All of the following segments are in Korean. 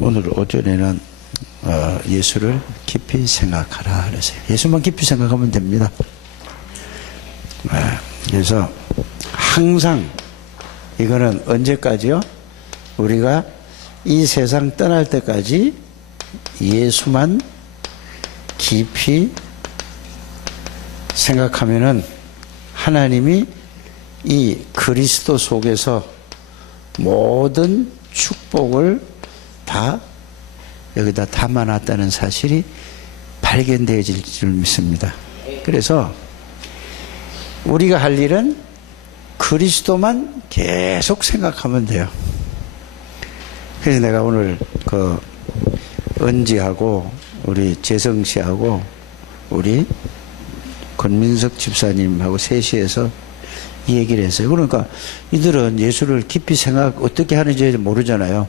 오늘 오전에는 예수를 깊이 생각하라 그랬어요. 예수만 깊이 생각하면 됩니다. 그래서 항상 이거는 언제까지요? 우리가 이 세상 떠날 때까지 예수만 깊이 생각하면은 하나님이 이 그리스도 속에서 모든 축복을 다 여기다 담아놨다는 사실이 발견되어질 줄 믿습니다. 그래서 우리가 할 일은 그리스도만 계속 생각하면 돼요. 그래서 내가 오늘 은지하고 우리 재성씨하고 우리 권민석 집사님하고 셋이서 이 얘기를 했어요. 그러니까 이들은 예수를 깊이 어떻게 하는지 모르잖아요.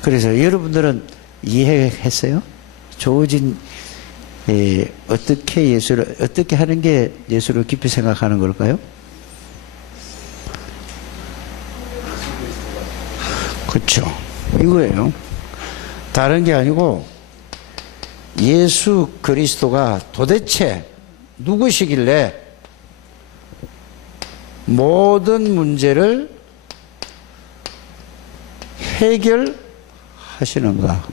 그래서 여러분들은 이해했어요? 조진 어떻게 하는 게 예수를 깊이 생각하는 걸까요? 그렇죠. 이거예요. 다른 게 아니고 예수 그리스도가 도대체 누구시길래 모든 문제를 해결하시는가?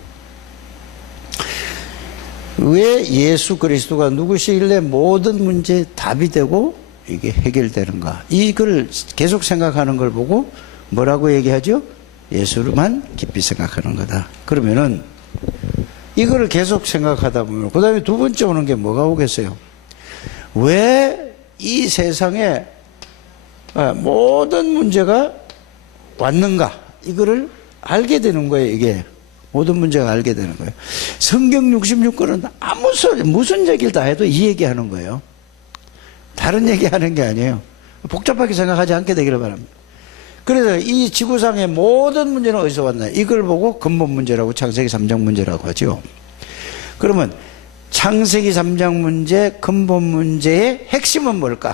왜 예수 그리스도가 누구시길래 모든 문제에 답이 되고 이게 해결되는가? 이걸 계속 생각하는 걸 보고 뭐라고 얘기하죠? 예수만 깊이 생각하는 거다. 그러면은 이거를 계속 생각하다 보면 그 다음에 두 번째 오는 게 뭐가 오겠어요? 왜 이 세상에 모든 문제가 왔는가? 이거를 알게 되는 거예요. 이게 모든 문제가 알게 되는 거예요. 성경 66권은 무슨 얘기를 다 해도 이 얘기하는 거예요. 다른 얘기하는 게 아니에요. 복잡하게 생각하지 않게 되기를 바랍니다. 그래서 이 지구상의 모든 문제는 어디서 왔나? 이걸 보고 근본 문제라고 창세기 3장 문제라고 하죠. 그러면 창세기 3장 문제, 근본 문제의 핵심은 뭘까?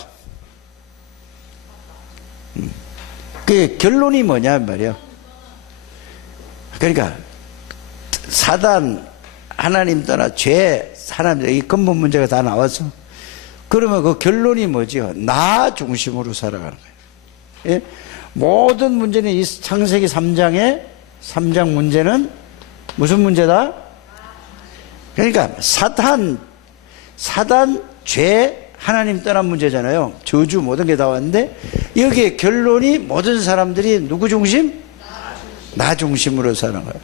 그 결론이 뭐냐 말이에요. 그러니까 사단, 하나님 떠나 죄, 사람, 이 근본 문제가 다 나왔어. 그러면 그 결론이 뭐지요? 나 중심으로 살아가는 거예요. 예? 모든 문제는 이 창세기 3장 문제는 무슨 문제다? 그러니까 사단, 죄, 하나님 떠난 문제잖아요. 저주 모든 게 다 왔는데 여기에 결론이 모든 사람들이 누구 중심? 나 중심으로 사는 거예요.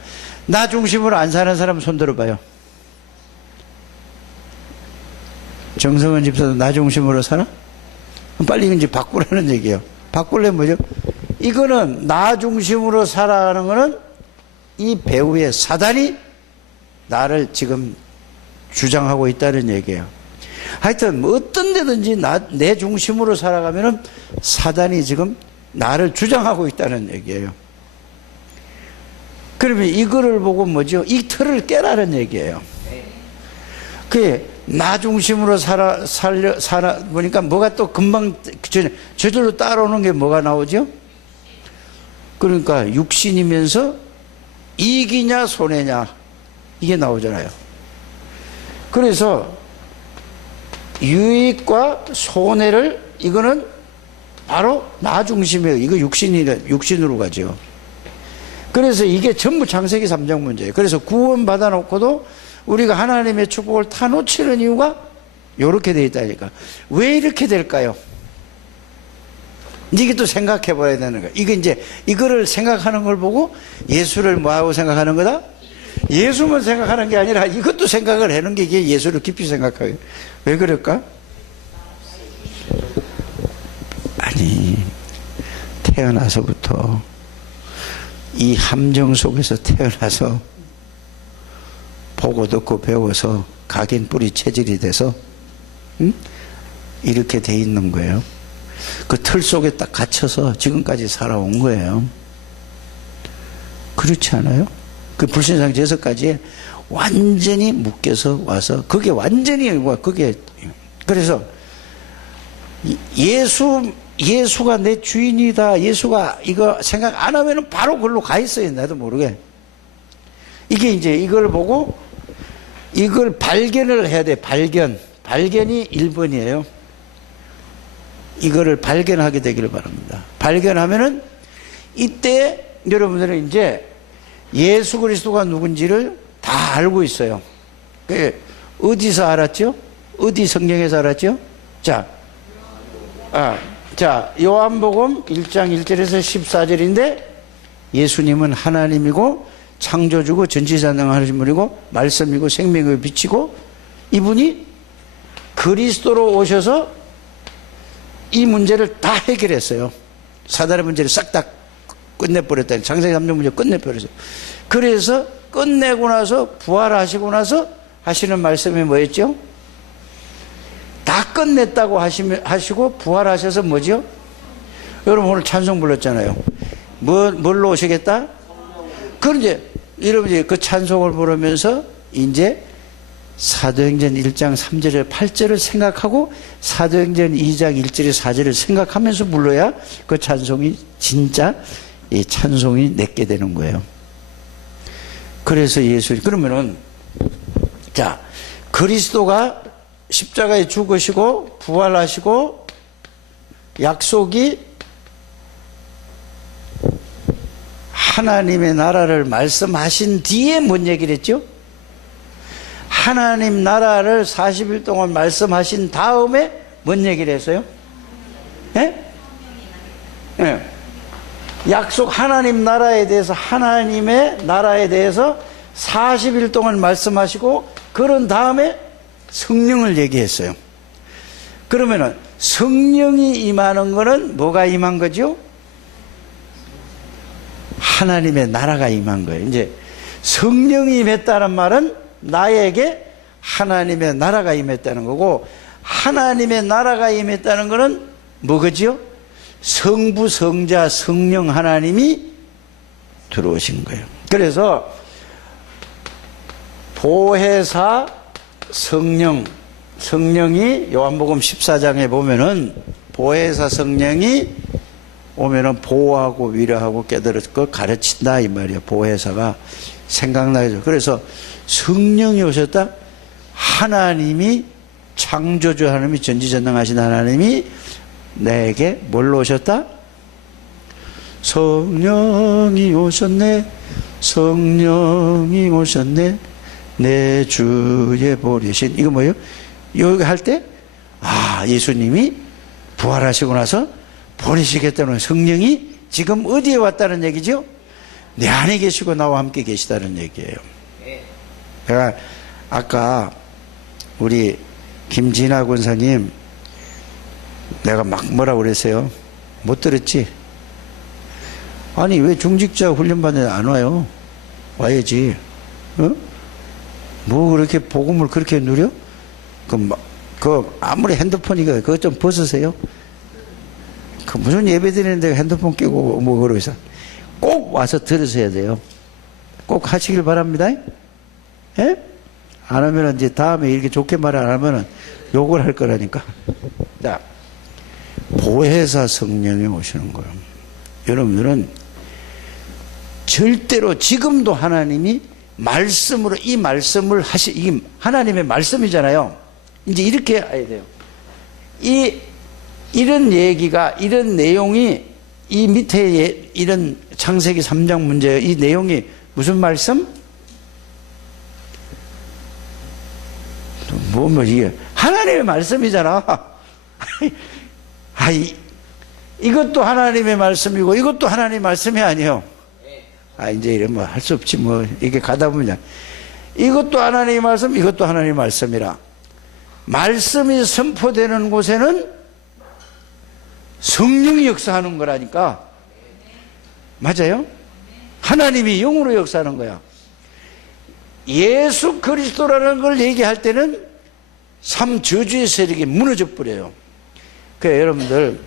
나 중심으로 안 사는 사람 손 들어봐요. 정성은 집사도 나 중심으로 살아? 빨리 이제 바꾸라는 얘기예요. 바꾸려면 뭐죠? 이거는 나 중심으로 살아가는 거는 이 배후의 사단이 나를 지금 주장하고 있다는 얘기예요. 하여튼 뭐 어떤 데든지 내 중심으로 살아가면은 사단이 지금 나를 주장하고 있다는 얘기예요. 그러면 이거를 보고 뭐죠? 이 틀을 깨라는 얘기예요. 그게 나 중심으로 살아 보니까 뭐가 또 금방 저절로 따라오는 게 뭐가 나오죠? 그러니까 육신이면서 이익이냐 손해냐 이게 나오잖아요. 그래서 유익과 손해를 이거는 바로 나 중심이에요. 이거 육신으로 가죠. 그래서 이게 전부 창세기 3장 문제예요. 그래서 구원 받아놓고도 우리가 하나님의 축복을 타놓치는 이유가 이렇게 되어 있다니까. 왜 이렇게 될까요? 이게 또 생각해 봐야 되는 거야. 이거를 생각하는 걸 보고 예수를 뭐하고 생각하는 거다? 예수만 생각하는 게 아니라 이것도 생각을 하는 게 이게 예수를 깊이 생각해요. 왜 그럴까? 아니, 태어나서부터 이 함정 속에서 태어나서 보고 듣고 배워서 각인 뿌리 체질이 돼서 이렇게 돼 있는 거예요. 그 틀 속에 딱 갇혀서 지금까지 살아온 거예요. 그렇지 않아요? 그 불신상 제서까지 완전히 묶여서 와서 그게 완전히 그게 그래서 예수가 내 주인이다. 예수가 이거 생각 안 하면은 바로 그걸로 가 있어요. 나도 모르게. 이게 이제 이걸 보고 이걸 발견을 해야 돼. 발견이 1번이에요. 이거를 발견하게 되기를 바랍니다. 발견하면은 이때 여러분들은 이제 예수 그리스도가 누군지를 다 알고 있어요. 어디서 알았죠? 어디 성경에서 알았죠? 자, 요한복음 1장 1절에서 14절인데 예수님은 하나님이고 창조주고 전지전능하신 분이고 말씀이고 생명의 빛이고 이분이 그리스도로 오셔서 이 문제를 다 해결했어요. 사단의 문제를 싹 다 끝내버렸다. 창세기 3장 문제 끝내버렸어요. 그래서 끝내고 나서 부활하시고 나서 하시는 말씀이 뭐였죠? 다 끝냈다고 하시고 부활하셔서 뭐죠? 여러분 오늘 찬송 불렀잖아요. 뭘로 오시겠다? 그런데 여러분이 그 찬송을 부르면서 이제 사도행전 1장 3절에 8절을 생각하고 사도행전 2장 1절에 4절을 생각하면서 불러야 그 찬송이 진짜 이 찬송이 내게 되는 거예요. 그래서 그러면은 자, 그리스도가 십자가에 죽으시고 부활하시고 약속이 하나님의 나라를 말씀하신 뒤에 뭔 얘기를 했죠? 하나님 나라를 40일 동안 말씀하신 다음에 뭔 얘기를 했어요? 예? 예. 약속 하나님 나라에 대해서 하나님의 나라에 대해서 40일 동안 말씀하시고 그런 다음에 성령을 얘기했어요. 그러면은 성령이 임하는 거는 뭐가 임한 거죠? 하나님의 나라가 임한 거예요. 이제 성령이 임했다는 말은 나에게 하나님의 나라가 임했다는 거고 하나님의 나라가 임했다는 거는 뭐겠죠? 성부, 성자, 성령 하나님이 들어오신 거예요. 그래서 보혜사, 성령이 요한복음 14장에 보면은 보혜사 성령이 오면은 보호하고 위로하고 깨달고 가르친다 이 말이에요. 보혜사가 생각나죠. 그래서 성령이 오셨다. 하나님이 창조주 하나님이 전지전능하신 하나님이 내게 뭘로 오셨다? 성령이 오셨네. 성령이 오셨네. 내 주의 보리신. 이거 뭐예요? 여기 할 때 예수님이 부활하시고 나서 보내시겠다는 성령이 지금 어디에 왔다는 얘기죠? 내 안에 계시고 나와 함께 계시다는 얘기예요. 제가 아까 우리 김진아 권사님 내가 막 뭐라고 그랬어요? 못 들었지? 아니 왜 중직자 훈련받는데 안 와요? 와야지. 뭐 그렇게 복음을 그렇게 누려? 아무리 핸드폰이가 그거 좀 벗으세요. 무슨 예배 드리는데 핸드폰 끼고 뭐 그러고 있어. 꼭 와서 들으셔야 돼요. 꼭 하시길 바랍니다. 예? 안 하면 이제 다음에 이렇게 좋게 말 안 하면은 욕을 할 거라니까. 자, 보혜사 성령이 오시는 거예요. 여러분들은 절대로 지금도 하나님이 말씀으로 이 말씀을 이게 하나님의 말씀이잖아요. 이제 이렇게 해야 돼요. 이런 얘기가, 이런 내용이 이 밑에 이런 창세기 3장 문제예요. 이 내용이 무슨 말씀? 뭐 이게 하나님의 말씀이잖아. 이것도 하나님의 말씀이고 이것도 하나님의 말씀이 아니에요. 이제 이러면 할 수 없지 뭐. 이게 가다 보면 이것도 하나님의 말씀, 이것도 하나님의 말씀이라. 말씀이 선포되는 곳에는 성령이 역사하는 거라니까. 맞아요? 하나님이 영으로 역사하는 거야. 예수 그리스도라는 걸 얘기할 때는 삼저주의 세력이 무너져 버려요. 그러니까 여러분들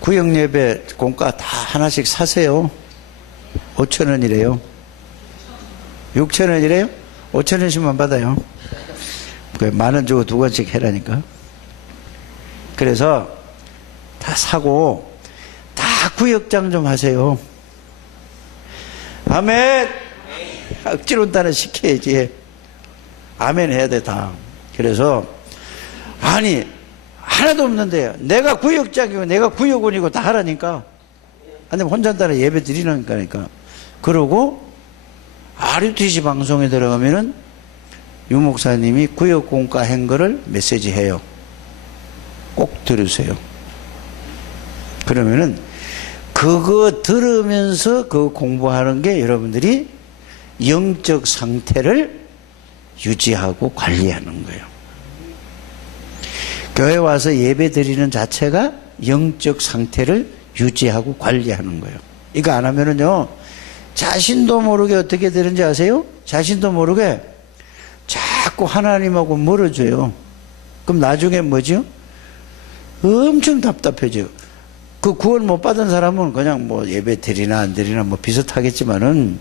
구역예배 공과 다 하나씩 사세요. 5,000원이래요. 6,000원이래요? 5,000원씩만 받아요. 10,000원 주고 2권씩 해라니까. 그래서 다 사고 다 구역장 좀 하세요. 아멘. 억지로 따라 시켜야지. 아멘 해야 돼, 다. 그래서, 아니, 하나도 없는데, 내가 구역장이고, 내가 구역원이고 다 하라니까. 안 되면 혼자 따라 예배 드리는 거니까. 그러고, RUTC 방송에 들어가면은, 유 목사님이 구역공과 한 거를 메시지 해요. 꼭 들으세요. 그러면은, 그거 들으면서 그 공부하는 게 여러분들이 영적 상태를 유지하고 관리하는 거예요. 교회 와서 예배 드리는 자체가 영적 상태를 유지하고 관리하는 거예요. 이거 안 하면은요, 자신도 모르게 어떻게 되는지 아세요? 자신도 모르게 자꾸 하나님하고 멀어져요. 그럼 나중에 뭐죠? 엄청 답답해져요. 그 구원 못 받은 사람은 그냥 뭐 예배 드리나 안 드리나 뭐 비슷하겠지만은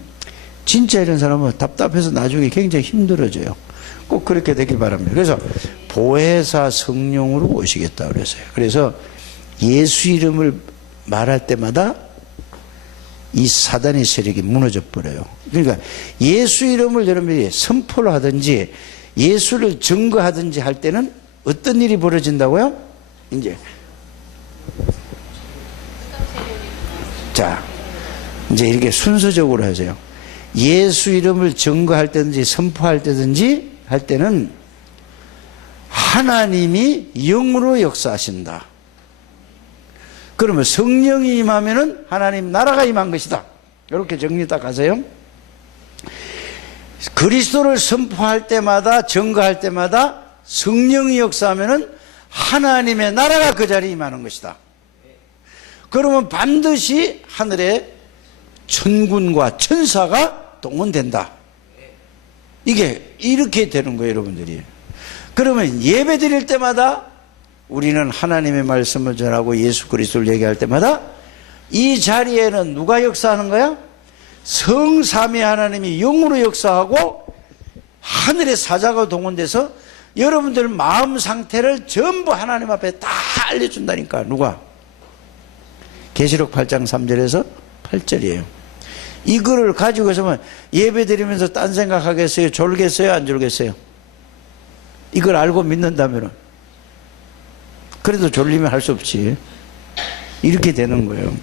진짜 이런 사람은 답답해서 나중에 굉장히 힘들어져요. 꼭 그렇게 되길 바랍니다. 그래서 보혜사 성령으로 오시겠다 그랬어요. 그래서 예수 이름을 말할 때마다 이 사단의 세력이 무너져 버려요. 그러니까 예수 이름을 여러분들이 선포를 하든지 예수를 증거하든지 할 때는 어떤 일이 벌어진다고요? 이제 자, 이제 이렇게 순서적으로 하세요. 예수 이름을 증거할 때든지 선포할 때든지 할 때는 하나님이 영으로 역사하신다. 그러면 성령이 임하면은 하나님 나라가 임한 것이다. 이렇게 정리 딱 하세요. 그리스도를 선포할 때마다 증거할 때마다 성령이 역사하면은 하나님의 나라가 그 자리에 임하는 것이다. 그러면 반드시 하늘에 천군과 천사가 동원된다. 이게 이렇게 되는 거예요, 여러분들이. 그러면 예배 드릴 때마다 우리는 하나님의 말씀을 전하고 예수 그리스도를 얘기할 때마다 이 자리에는 누가 역사하는 거야? 성삼위 하나님이 영으로 역사하고 하늘의 사자가 동원돼서 여러분들 마음 상태를 전부 하나님 앞에 다 알려준다니까. 누가? 계시록 8장 3절에서 8절이에요. 이거를 가지고 있으면 예배 드리면서 딴 생각하겠어요? 졸겠어요? 안 졸겠어요? 이걸 알고 믿는다면 그래도 졸리면 할 수 없지. 이렇게 되는 거예요.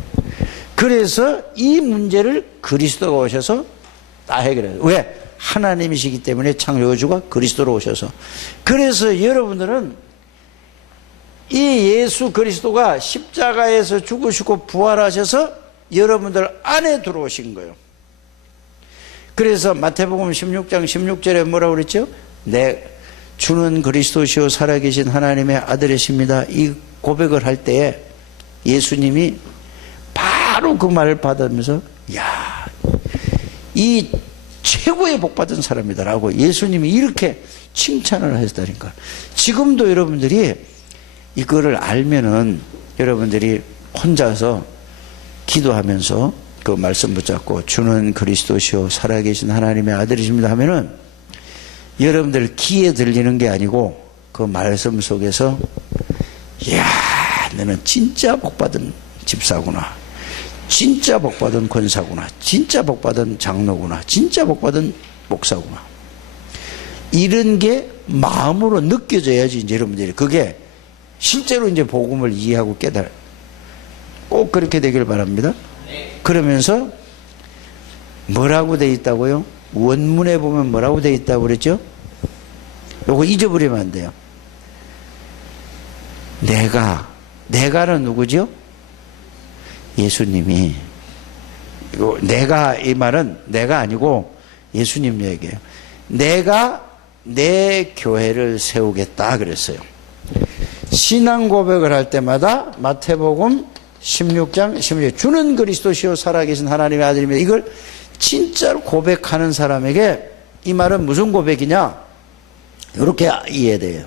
그래서 이 문제를 그리스도가 오셔서 다 해결해요. 왜? 하나님이시기 때문에 창조주가 그리스도로 오셔서. 그래서 여러분들은 이 예수 그리스도가 십자가에서 죽으시고 부활하셔서 여러분들 안에 들어오신 거예요. 그래서 마태복음 16장 16절에 뭐라고 그랬죠? 주는 그리스도시요 살아계신 하나님의 아들이십니다. 이 고백을 할 때에 예수님이 바로 그 말을 받으면서 야, 이 최고의 복받은 사람이다라고 예수님이 이렇게 칭찬을 하셨다니까. 지금도 여러분들이 이거를 알면은 여러분들이 혼자서 기도하면서 그 말씀 붙잡고 주는 그리스도시요 살아계신 하나님의 아들이십니다 하면은 여러분들 귀에 들리는 게 아니고 그 말씀 속에서 이야, 너는 진짜 복받은 집사구나, 진짜 복받은 권사구나, 진짜 복받은 장로구나, 진짜 복받은 목사구나, 이런 게 마음으로 느껴져야지 이제 여러분들이 그게 실제로 이제 복음을 이해하고 깨달아요. 꼭 그렇게 되길 바랍니다. 그러면서 뭐라고 돼 있다고요? 원문에 보면 뭐라고 돼 있다고 그랬죠? 요거 잊어버리면 안 돼요. 내가는 누구죠? 예수님이. 이거 내가, 이 말은 내가 아니고 예수님 얘기예요. 내가 내 교회를 세우겠다 그랬어요. 신앙 고백을 할 때마다 마태복음 16장 16절 주는 그리스도시요 살아계신 하나님의 아들입니다. 이걸 진짜로 고백하는 사람에게 이 말은 무슨 고백이냐? 이렇게 이해돼요.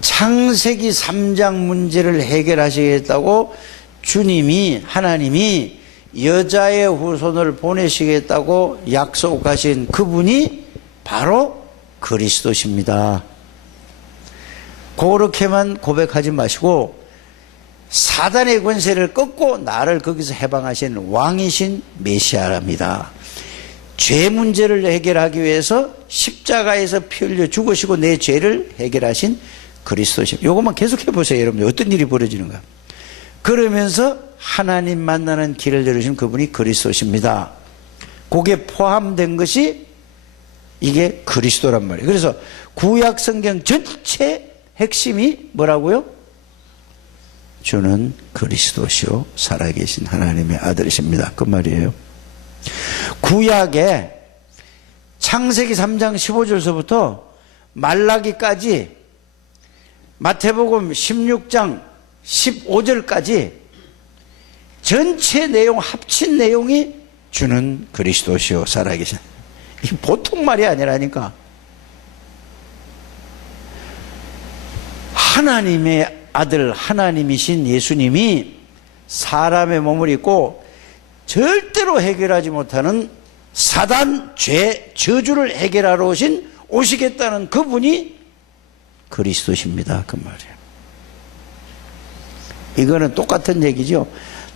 창세기 3장 문제를 해결하시겠다고 하나님이 여자의 후손을 보내시겠다고 약속하신 그분이 바로 그리스도십니다. 그렇게만 고백하지 마시고 사단의 권세를 꺾고 나를 거기서 해방하신 왕이신 메시아랍니다. 죄 문제를 해결하기 위해서 십자가에서 피 흘려 죽으시고 내 죄를 해결하신 그리스도십니다. 이것만 계속해 보세요. 여러분들 어떤 일이 벌어지는가. 그러면서 하나님 만나는 길을 열으신 그분이 그리스도십니다. 그게 포함된 것이 이게 그리스도란 말이에요. 그래서 구약 성경 전체 핵심이 뭐라고요? 주는 그리스도시요 살아계신 하나님의 아들이십니다. 그 말이에요. 구약에 창세기 3장 15절서부터 말라기까지 마태복음 16장 15절까지 전체 내용 합친 내용이 주는 그리스도시요 살아계신, 이게 보통 말이 아니라니까. 하나님의 아들 하나님이신 예수님이 사람의 몸을 입고 절대로 해결하지 못하는 사단, 죄, 저주를 해결하러 오시겠다는 그분이 그리스도십니다. 그 말이에요. 이거는 똑같은 얘기죠.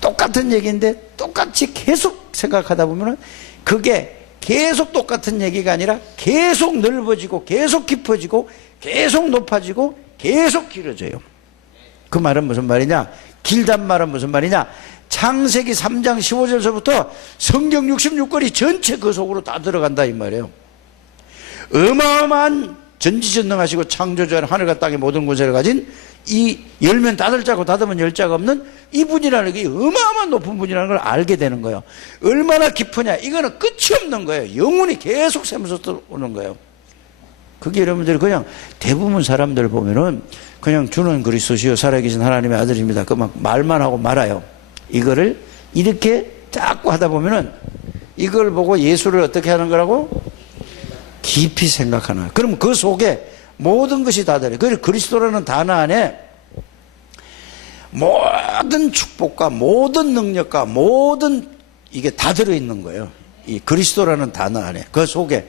똑같은 얘기인데 똑같이 계속 생각하다 보면 그게 계속 똑같은 얘기가 아니라 계속 넓어지고 계속 깊어지고 계속 높아지고 계속 길어져요. 그 말은 무슨 말이냐? 길단 말은 무슨 말이냐? 창세기 3장 15절서부터 성경 66권이 전체 그 속으로 다 들어간다 이 말이에요. 어마어마한 전지전능하시고 창조주한 하늘과 땅의 모든 권세를 가진 이 열면 닫을 자고 닫으면 열 자가 없는 이분이라는 게 어마어마한 높은 분이라는 걸 알게 되는 거예요. 얼마나 깊으냐? 이거는 끝이 없는 거예요. 영원히 계속 샘에서 오는 거예요. 그게 여러분들이 그냥 대부분 사람들 보면은 그냥 주는 그리스도시요 살아계신 하나님의 아들입니다. 그 막 말만 하고 말아요. 이거를 이렇게 자꾸 하다 보면은 이걸 보고 예수를 어떻게 하는 거라고? 깊이 생각하는. 그럼 그 속에 모든 것이 다 들어요. 그래서 그리스도라는 단어 안에 모든 축복과 모든 능력과 모든 이게 다 들어있는 거예요. 이 그리스도라는 단어 안에. 그 속에.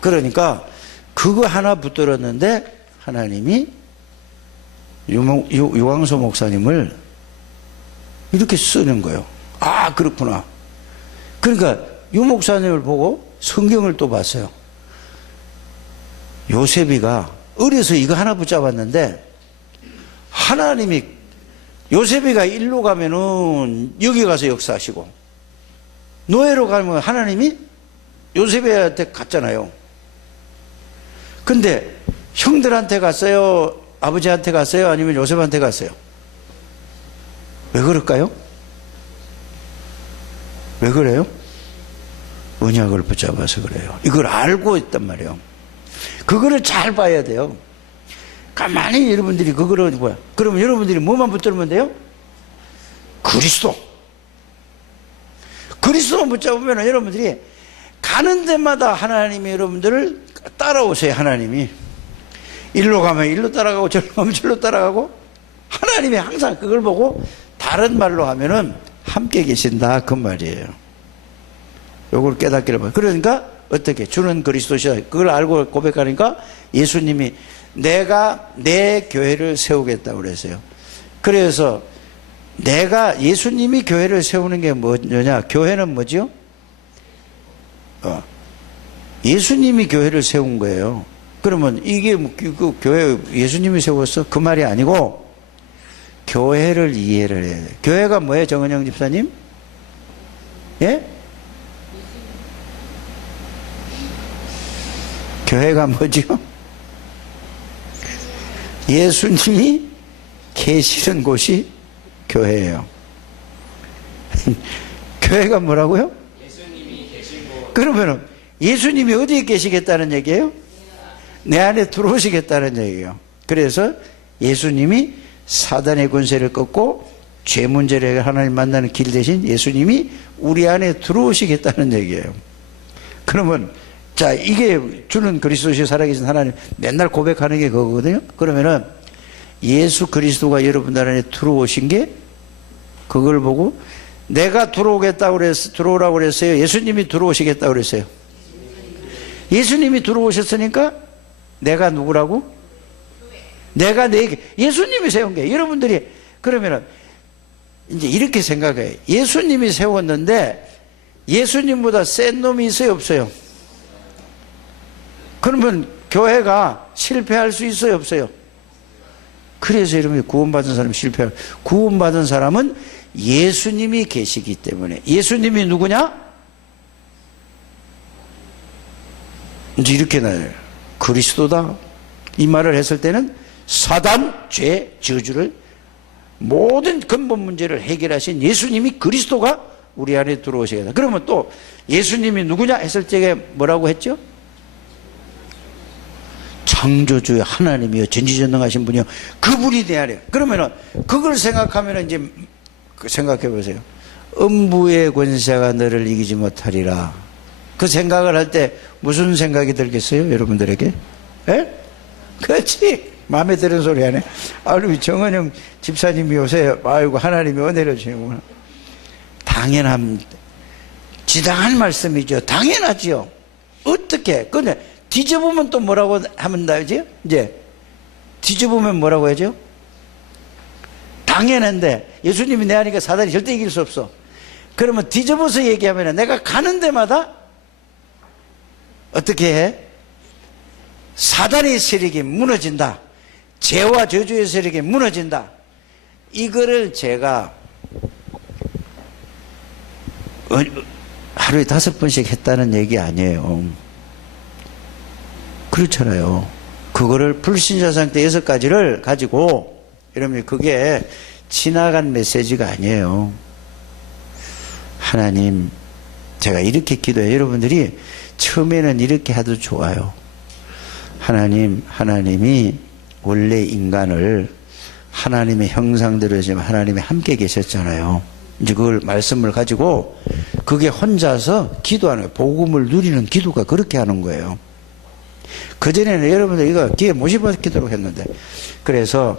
그러니까 그거 하나 붙들었는데 하나님이 유광수 목사님을 이렇게 쓰는 거예요. 그렇구나. 그러니까 유 목사님을 보고 성경을 또 봤어요. 요셉이가 어려서 이거 하나 붙잡았는데 하나님이 요셉이가 일로 가면은 여기 가서 역사하시고 노예로 가면 하나님이 요셉한테 갔잖아요. 근데 형들한테 갔어요? 아버지한테 갔어요? 아니면 요셉한테 갔어요? 왜 그럴까요? 왜 그래요? 언약을 붙잡아서 그래요. 이걸 알고 있단 말이에요. 그거를 잘 봐야 돼요. 가만히 여러분들이 그거를 뭐야? 그러면 여러분들이 뭐만 붙들면 돼요? 그리스도. 그리스도만 붙잡으면 여러분들이 가는 데마다 하나님이 여러분들을 따라오세요. 하나님이 일로 가면 일로 따라가고 절로 가면 절로 따라가고 하나님이 항상 그걸 보고 다른 말로 하면은 함께 계신다 그 말이에요. 요걸 깨닫기를 바랍니다. 그러니까 어떻게 주는 그리스도시다 그걸 알고 고백하니까 예수님이 내가 내 교회를 세우겠다고 그랬어요. 그래서 내가 예수님이 교회를 세우는 게 뭐냐? 교회는 뭐지요? 예수님이 교회를 세운 거예요. 그러면 이게 그 교회 예수님이 세웠어? 그 말이 아니고 교회를 이해를 해야 돼. 교회가 뭐예요, 정은영 집사님? 예? 교회가 뭐죠? 예수님이 계시는 곳이 교회예요. 교회가 뭐라고요? 예수님이 계신 곳. 그러면 예수님이 어디에 계시겠다는 얘기예요? 내 안에 들어오시겠다는 얘기예요. 그래서 예수님이 사단의 권세를 꺾고 죄 문제를 하나님 만나는 길 대신 예수님이 우리 안에 들어오시겠다는 얘기예요. 그러면 자, 이게 주는 그리스도시 살아계신 하나님 맨날 고백하는 게 그거거든요. 그러면은 예수 그리스도가 여러분들 안에 들어오신 게 그걸 보고 내가 들어오겠다고 들어오라고 그랬어요? 예수님이 들어오시겠다고 그랬어요? 예수님이 들어오셨으니까 내가 누구라고? 내가 예수님이 세운 게 여러분들이 그러면은 이제 이렇게 생각해요. 예수님이 세웠는데 예수님보다 센 놈이 있어요, 없어요? 그러면 교회가 실패할 수 있어요, 없어요? 그래서 여러분이 구원받은 사람이 실패할, 구원받은 사람은 예수님이 계시기 때문에. 예수님이 누구냐? 이제 이렇게 나요. 그리스도다. 이 말을 했을 때는 사단, 죄, 저주를 모든 근본 문제를 해결하신 예수님이 그리스도가 우리 안에 들어오셔야 된다. 그러면 또 예수님이 누구냐 했을 적에 뭐라고 했죠? 창조주의 하나님이요 전지전능하신 분이요 그분이 내 안에. 그러면은 그걸 생각하면 이제 생각해 보세요. 음부의 권세가 너를 이기지 못하리라. 그 생각을 할 때 무슨 생각이 들겠어요, 여러분들에게? 예? 그렇지. 마음에 드는 소리 하네. 우리 정은영 집사님이 요새 아이고 하나님이 은혜를 주시는구나. 지당한 말씀이죠. 당연하지요. 어떻게? 근데 뒤져보면 또 뭐라고 하면 나오지? 이제 뒤져보면 뭐라고 하죠? 당연한데 예수님이 내 안이니까 사단이 절대 이길 수 없어. 그러면 뒤져보서 얘기하면 내가 가는 데마다 어떻게 해? 사단의 세력이 무너진다. 죄와 저주의 세력이 무너진다. 이거를 제가 하루에 5번씩 했다는 얘기 아니에요. 그렇잖아요. 그거를 불신자 상태 6가지를 가지고 여러분 그게 지나간 메시지가 아니에요. 하나님, 제가 이렇게 기도해요. 여러분들이 처음에는 이렇게 해도 좋아요. 하나님, 하나님이 원래 인간을 하나님의 형상대로 지금 하나님이 함께 계셨잖아요. 이제 그걸 말씀을 가지고 그게 혼자서 기도하는 거예요. 복음을 누리는 기도가 그렇게 하는 거예요. 그전에는 여러분들 이거 기회 못 입었기도록 했는데, 그래서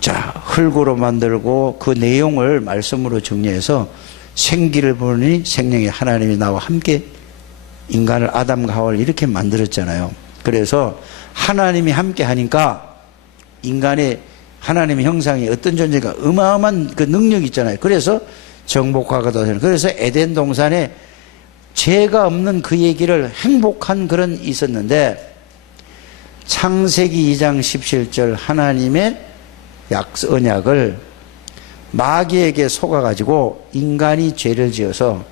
자, 흙으로 만들고 그 내용을 말씀으로 정리해서 생기를 보니 생명의 하나님이 나와 함께 인간을 아담과 하와를 이렇게 만들었잖아요. 그래서 하나님이 함께 하니까 인간의 하나님의 형상이 어떤 존재가 어마어마한 그 능력이 있잖아요. 그래서 정복화가 되는. 그래서 에덴 동산에 죄가 없는 그 얘기를 행복한 그런 있었는데 창세기 2장 17절 하나님의 언약을 마귀에게 속아가지고 인간이 죄를 지어서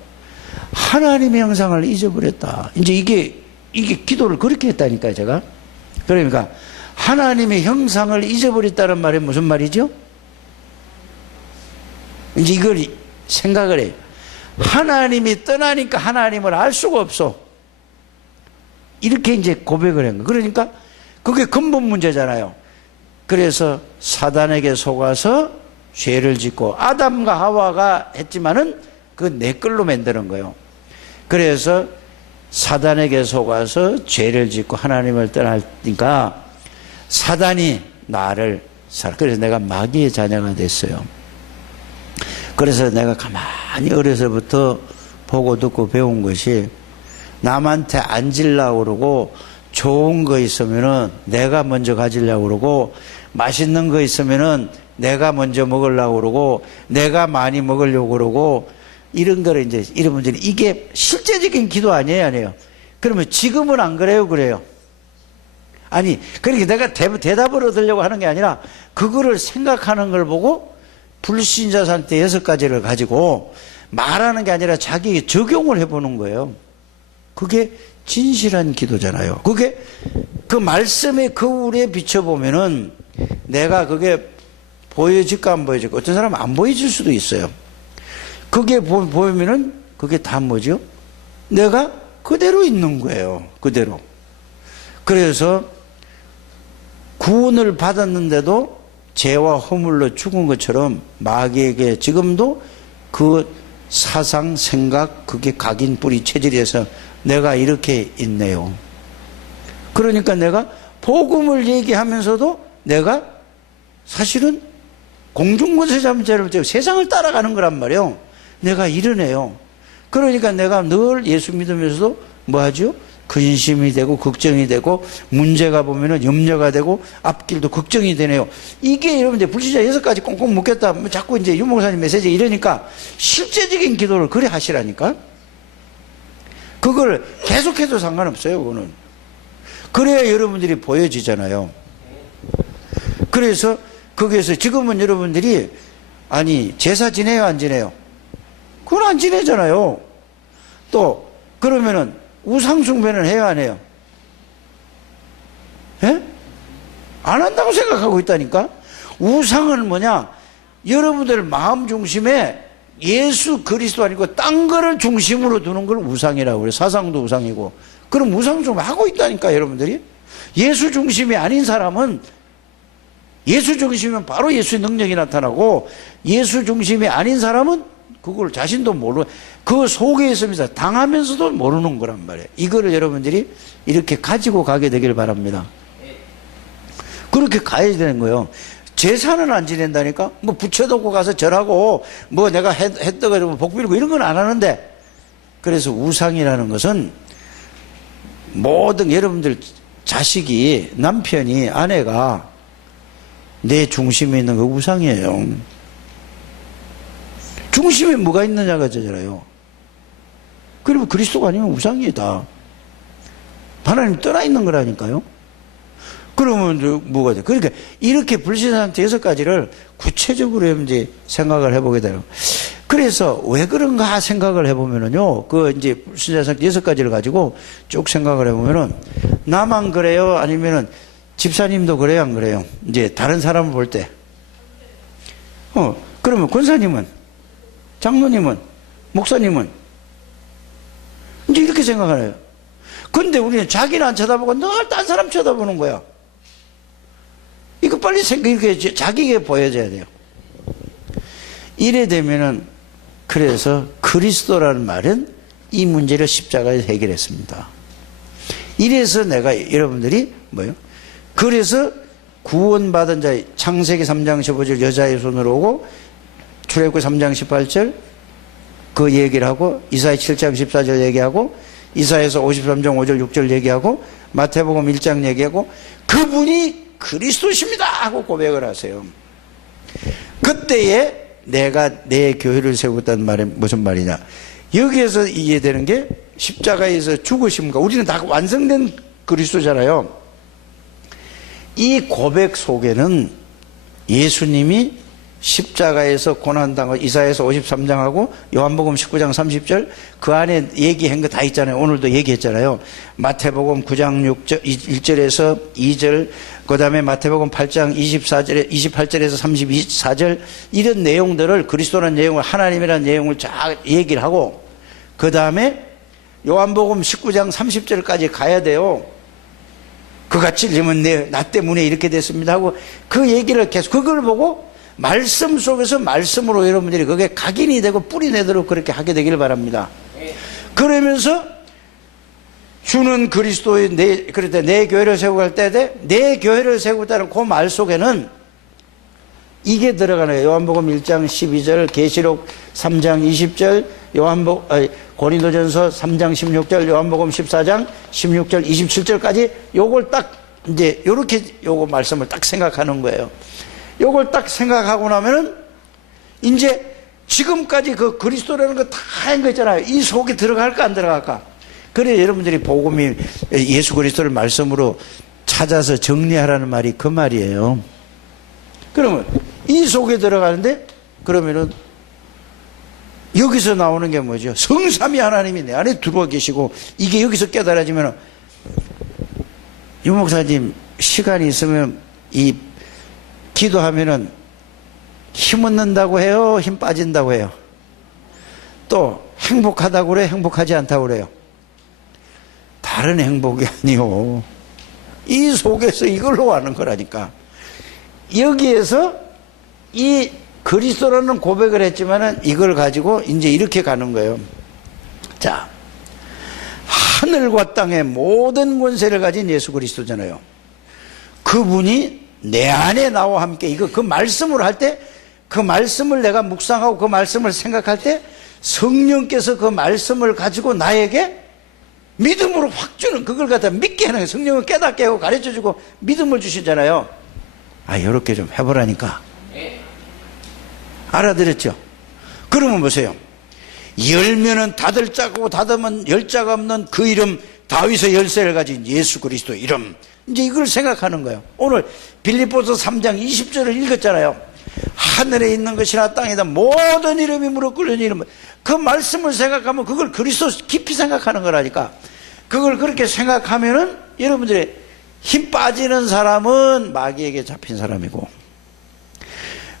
하나님의 형상을 잊어버렸다. 이제 이게 기도를 그렇게 했다니까요, 제가. 그러니까 하나님의 형상을 잊어버렸다는 말이 무슨 말이죠? 이제 이걸 생각을 해요. 하나님이 떠나니까 하나님을 알 수가 없어. 이렇게 이제 고백을 한 거예요. 그러니까 그게 근본 문제잖아요. 그래서 사단에게 속아서 죄를 짓고 아담과 하와가 했지만은 그 내 걸로 만드는 거예요. 그래서 사단에게 속아서 죄를 짓고 하나님을 떠나니까 사단이 나를 그래서 내가 마귀의 자녀가 됐어요. 그래서 내가 가만히 어려서부터 보고 듣고 배운 것이 남한테 앉으려고 그러고 좋은 거 있으면은 내가 먼저 가지려고 그러고 맛있는 거 있으면은 내가 먼저 먹으려고 그러고 내가 많이 먹으려고 그러고 이런 거를 이제 이런 문제는 이게 실제적인 기도 아니에요? 그러면 지금은 안 그래요? 그래요? 아니, 그러니까 내가 대답을 얻으려고 하는 게 아니라 그거를 생각하는 걸 보고 불신자 상태 6가지를 가지고 말하는 게 아니라 자기에게 적용을 해보는 거예요. 그게 진실한 기도잖아요. 그게 그 말씀의 거울에 비춰보면은 내가 그게 보여질까 안 보여질까? 어떤 사람은 안 보여질 수도 있어요. 그게 보이면은 그게 다 뭐죠? 내가 그대로 있는 거예요. 그대로. 그래서 구원을 받았는데도 죄와 허물로 죽은 것처럼 마귀에게 지금도 그 사상, 생각, 그게 각인, 뿌리, 체질에서 내가 이렇게 있네요. 그러니까 내가 복음을 얘기하면서도 내가 사실은 공중권세 잡은 죄를 세상을 따라가는 거란 말이에요. 내가 이러네요. 그러니까 내가 늘 예수 믿으면서도 뭐 하죠? 근심이 되고 걱정이 되고 문제가 보면은 염려가 되고 앞길도 걱정이 되네요. 이게 여러분들 불신자 6가지 꽁꽁 묶였다. 자꾸 이제 유목사님 메시지 이러니까 실제적인 기도를 그래 하시라니까. 그걸 계속해도 상관없어요, 그거는. 그래야 여러분들이 보여지잖아요. 그래서 거기에서 지금은 여러분들이 아니 제사 지내요 안 지내요? 그건 안 지내잖아요. 또 그러면은 우상 숭배는 해요 안 해요? 예? 안 한다고 생각하고 있다니까. 우상은 뭐냐? 여러분들 마음 중심에 예수 그리스도 아니고 딴 거를 중심으로 두는 걸 우상이라고 그래요. 사상도 우상이고. 그럼 우상 좀 하고 있다니까 여러분들이. 예수 중심이 아닌 사람은, 예수 중심이면 바로 예수의 능력이 나타나고, 예수 중심이 아닌 사람은 그걸 자신도 모르고 그 속에 있으면서 당하면서도 모르는 거란 말이에요. 이거를 여러분들이 이렇게 가지고 가게 되길 바랍니다. 그렇게 가야 되는 거예요. 제사는 안 지낸다니까? 뭐 부처놓고 가서 절하고 뭐 내가 했다가 복 빌고 이런 건 안 하는데. 그래서 우상이라는 것은 모든 여러분들 자식이, 남편이, 아내가 내 중심에 있는 거 우상이에요. 중심에 뭐가 있느냐가 되잖아요. 그리고 그리스도가 아니면 우상이다. 하나님 떠나 있는 거라니까요. 그러면 뭐가 돼? 그러니까 이렇게 불신상태 6가지를 구체적으로 이제 생각을 해보게 돼요. 그래서 왜 그런가 생각을 해보면은요, 그 이제 불신상태 6가지를 가지고 쭉 생각을 해보면은 나만 그래요? 아니면은 집사님도 그래요? 안 그래요? 이제 다른 사람을 볼 때. 그러면 권사님은? 장로님은? 목사님은? 이제 이렇게 생각을 해요. 근데 우리는 자기는 안 쳐다보고 늘 딴 사람 쳐다보는 거야. 이거 빨리 이렇게 자기에게 보여줘야 돼요. 이래 되면은, 그래서 그리스도라는 말은 이 문제를 십자가에서 해결했습니다. 이래서 내가 여러분들이 뭐요? 그래서 구원받은 자, 창세기 3장 15절 여자의 손으로 오고, 출애굽기 3장 18절 그 얘기를 하고, 이사야 7장 14절 얘기하고, 이사야서 53장 5절 6절 얘기하고, 마태복음 1장 얘기하고, 그분이 그리스도십니다 하고 고백을 하세요. 그때에 내가 내 교회를 세우겠다는 말이 무슨 말이냐? 여기에서 이해되는 게 십자가에서 죽으심과, 우리는 다 완성된 그리스도잖아요. 이 고백 속에는 예수님이 십자가에서 고난당하고, 이사야서 53장하고 요한복음 19장 30절 그 안에 얘기한 거 다 있잖아요. 오늘도 얘기했잖아요. 마태복음 9장 6절 1절에서 2절, 그 다음에 마태복음 8장 28절에서 34절, 이런 내용들을, 그리스도라는 내용을, 하나님이라는 내용을 쫙 얘기를 하고, 그 다음에 요한복음 19장 30절까지 가야 돼요. 그같이 되면 나 때문에 이렇게 됐습니다 하고 그 얘기를 계속, 그걸 보고 말씀 속에서 말씀으로 여러분들이 그게 각인이 되고 뿌리 내도록 그렇게 하게 되기를 바랍니다. 그러면서 주는 그리스도의 그럴 때 내 교회를 세우고 할 때 내 교회를 세우겠다는 그 말 속에는 이게 들어가네요. 요한복음 1장 12절, 계시록 3장 20절, 고린도전서 3장 16절, 요한복음 14장 16절, 27절까지 요걸 딱 이제 요렇게 요거 말씀을 딱 생각하는 거예요. 요걸 딱 생각하고 나면은 이제 지금까지 그 그리스도라는 거 다 한 거 있잖아요. 이 속에 들어갈까 안 들어갈까? 그래 여러분들이 복음이 예수 그리스도를 말씀으로 찾아서 정리하라는 말이 그 말이에요. 그러면 이 속에 들어가는데, 그러면은 여기서 나오는 게 뭐죠? 성삼위 하나님이 내 안에 들어와 계시고, 이게 여기서 깨달아지면, 유 목사님 시간이 있으면 이 기도하면은 힘 얻는다고 해요? 힘 빠진다고 해요? 또 행복하다고 그래요? 행복하지 않다고 그래요? 다른 행복이 아니요. 이 속에서 이걸로 하는 거라니까. 여기에서 이 그리스도라는 고백을 했지만은 이걸 가지고 이제 이렇게 가는 거예요. 자, 하늘과 땅의 모든 권세를 가진 예수 그리스도잖아요. 그분이 내 안에 나와 함께, 이거 그 말씀을 할 때, 그 말씀을 내가 묵상하고 그 말씀을 생각할 때 성령께서 그 말씀을 가지고 나에게 믿음으로 확 주는, 그걸 갖다 믿게 하는 거예요. 성령은 깨닫게 하고 가르쳐 주고 믿음을 주시잖아요. 요렇게 좀 해보라니까. 알아들었죠? 그러면 보세요. 열면은 닫을 자고 닫으면 열 자가 없는 그 이름, 다윗의 열쇠를 가진 예수 그리스도 이름. 이제 이걸 생각하는 거예요. 오늘 빌립보서 3장 20절을 읽었잖아요. 하늘에 있는 것이나 땅에다 모든 이름이 무릎 꿇는 이름. 그 말씀을 생각하면 그걸 그리스도 깊이 생각하는 거라니까. 그걸 그렇게 생각하면은 여러분들의 힘 빠지는 사람은 마귀에게 잡힌 사람이고,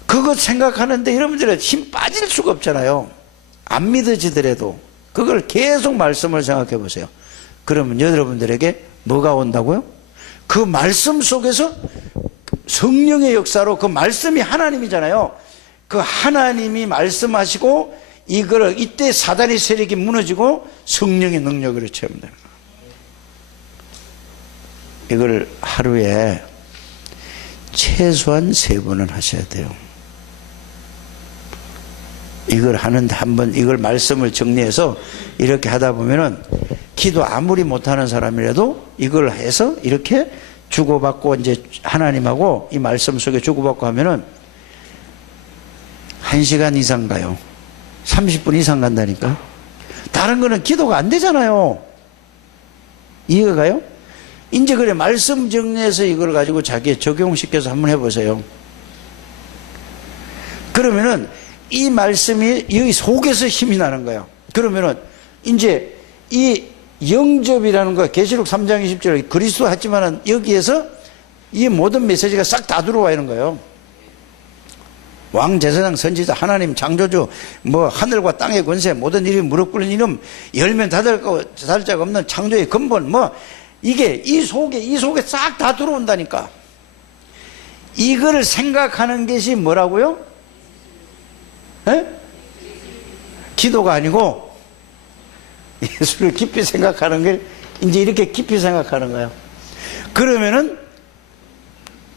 그것 생각하는데 여러분들의 힘 빠질 수가 없잖아요. 안 믿어지더라도 그걸 계속 말씀을 생각해 보세요. 그러면 여러분들에게 뭐가 온다고요? 그 말씀 속에서 성령의 역사로, 그 말씀이 하나님이잖아요. 그 하나님이 말씀하시고 이걸, 이때 사단의 세력이 무너지고 성령의 능력으로 체험되는 거예요. 이걸 하루에 최소한 3번은 하셔야 돼요. 이걸 하는데 한번 이걸 말씀을 정리해서 이렇게 하다 보면은 기도 아무리 못하는 사람이라도 이걸 해서 이렇게 주고받고 이제 하나님하고 이 말씀 속에 주고받고 하면은 1시간 이상 가요. 30분 이상 간다니까. 다른 거는 기도가 안 되잖아요. 이해가 가요? 이제 그래 말씀 정리해서 이걸 가지고 자기에 적용시켜서 한번 해보세요. 그러면은 이 말씀이 여기 속에서 힘이 나는 거예요. 그러면은 이제 이 영접이라는 거, 계시록 3장 20절 그리스도 했지만은 여기에서 이 모든 메시지가 싹 다 들어와 있는 거예요. 왕, 제사장, 선지자, 하나님, 창조주, 뭐 하늘과 땅의 권세, 모든 일이 무릎 꿇는 이름, 열면 닫을 자가 없는 창조의 근본, 뭐 이게 이 속에 싹 다 들어온다니까. 이걸 생각하는 것이 뭐라고요? 에? 기도가 아니고 예수를 깊이 생각하는 걸 이제 이렇게 깊이 생각하는 거예요. 그러면은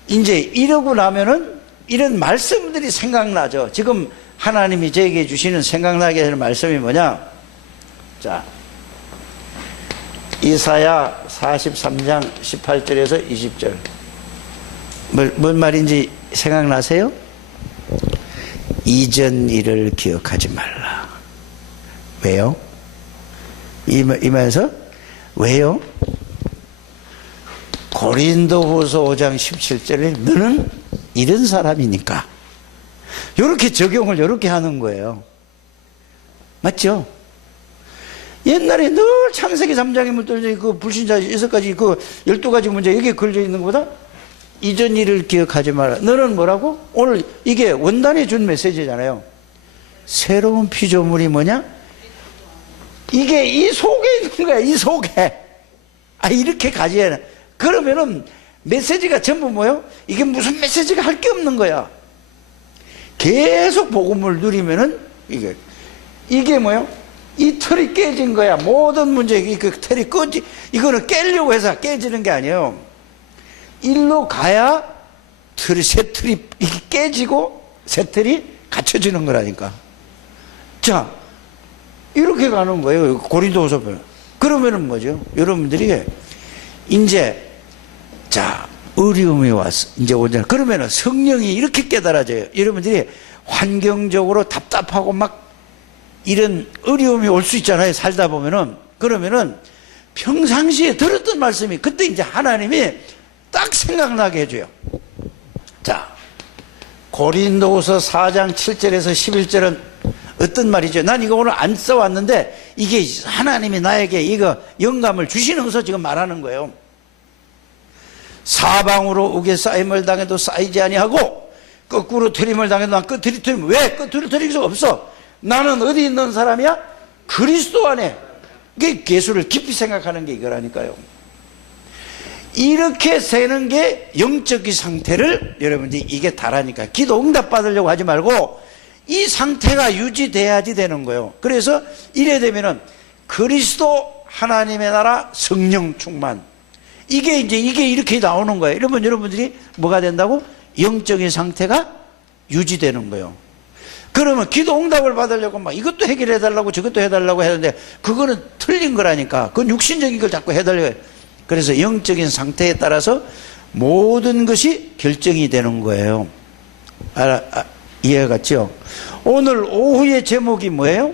이제 이러고 나면은 이런 말씀들이 생각나죠. 지금 하나님이 저에게 주시는 생각나게 하는 말씀이 뭐냐? 자, 이사야 43장 18절에서 20절. 뭔 말인지 생각나세요? 이전 일을 기억하지 말라. 왜요? 이 말에서 왜요? 고린도후서 5장 17절에 너는 이런 사람이니까. 이렇게 적용을 이렇게 하는 거예요. 맞죠? 옛날에 늘 창세기 3장에 묻어져 그 불신자 6가지 그 12가지 문제 여기에 걸려 있는 것보다 이전 일을 기억하지 마라. 너는 뭐라고? 오늘 이게 원단이 준 메시지잖아요. 새로운 피조물이 뭐냐? 이게 이 속에 있는 거야. 이 속에. 이렇게 가져야 해. 그러면은 메시지가 전부 뭐예요? 이게 무슨 메시지가 할 게 없는 거야. 계속 복음을 누리면은 이게 뭐예요? 이 틀이 깨진 거야. 모든 문제 그 틀이 이거는 깨려고 해서 깨지는 게 아니에요. 일로 가야 새 틀이 깨지고 새 틀이 갖춰지는 거라니까. 자, 이렇게 가는 거예요. 고린도후서. 그러면은 뭐죠? 여러분들이 이제 자, 어려움이 왔어. 이제 오잖아. 그러면은 성령이 이렇게 깨달아져요. 여러분들이 환경적으로 답답하고 막 이런 어려움이 올 수 있잖아요. 살다 보면은. 그러면은 평상시에 들었던 말씀이 그때 이제 하나님이 딱 생각나게 해줘요. 자, 고린도후서 4장 7절에서 11절은 어떤 말이죠? 난 이거 오늘 안 써왔는데 이게 하나님이 나에게 이거 영감을 주시면서 지금 말하는 거예요. 사방으로 우게 쌓임을 당해도 쌓이지 아니하고 거꾸로 트림을 당해도 난 끝으로 트림. 왜 끝으로 트릴 수가 없어? 나는 어디 있는 사람이야? 그리스도 안에. 이게 예수를 깊이 생각하는 게 이거라니까요. 이렇게 세는 게 영적인 상태를 여러분들이 이게 다라니까. 기도 응답 받으려고 하지 말고 이 상태가 유지돼야지 되는 거예요. 그래서 이래 되면은 그리스도 하나님의 나라 성령 충만. 이게 이렇게 나오는 거예요. 이러면 여러분들이 뭐가 된다고? 영적인 상태가 유지되는 거예요. 그러면 기도 응답을 받으려고 막 이것도 해결해달라고 저것도 해달라고 하는데 그거는 틀린 거라니까. 그건 육신적인 걸 자꾸 해달라고 해요. 그래서 영적인 상태에 따라서 모든 것이 결정이 되는 거예요. 이해가 갔죠? 오늘 오후의 제목이 뭐예요?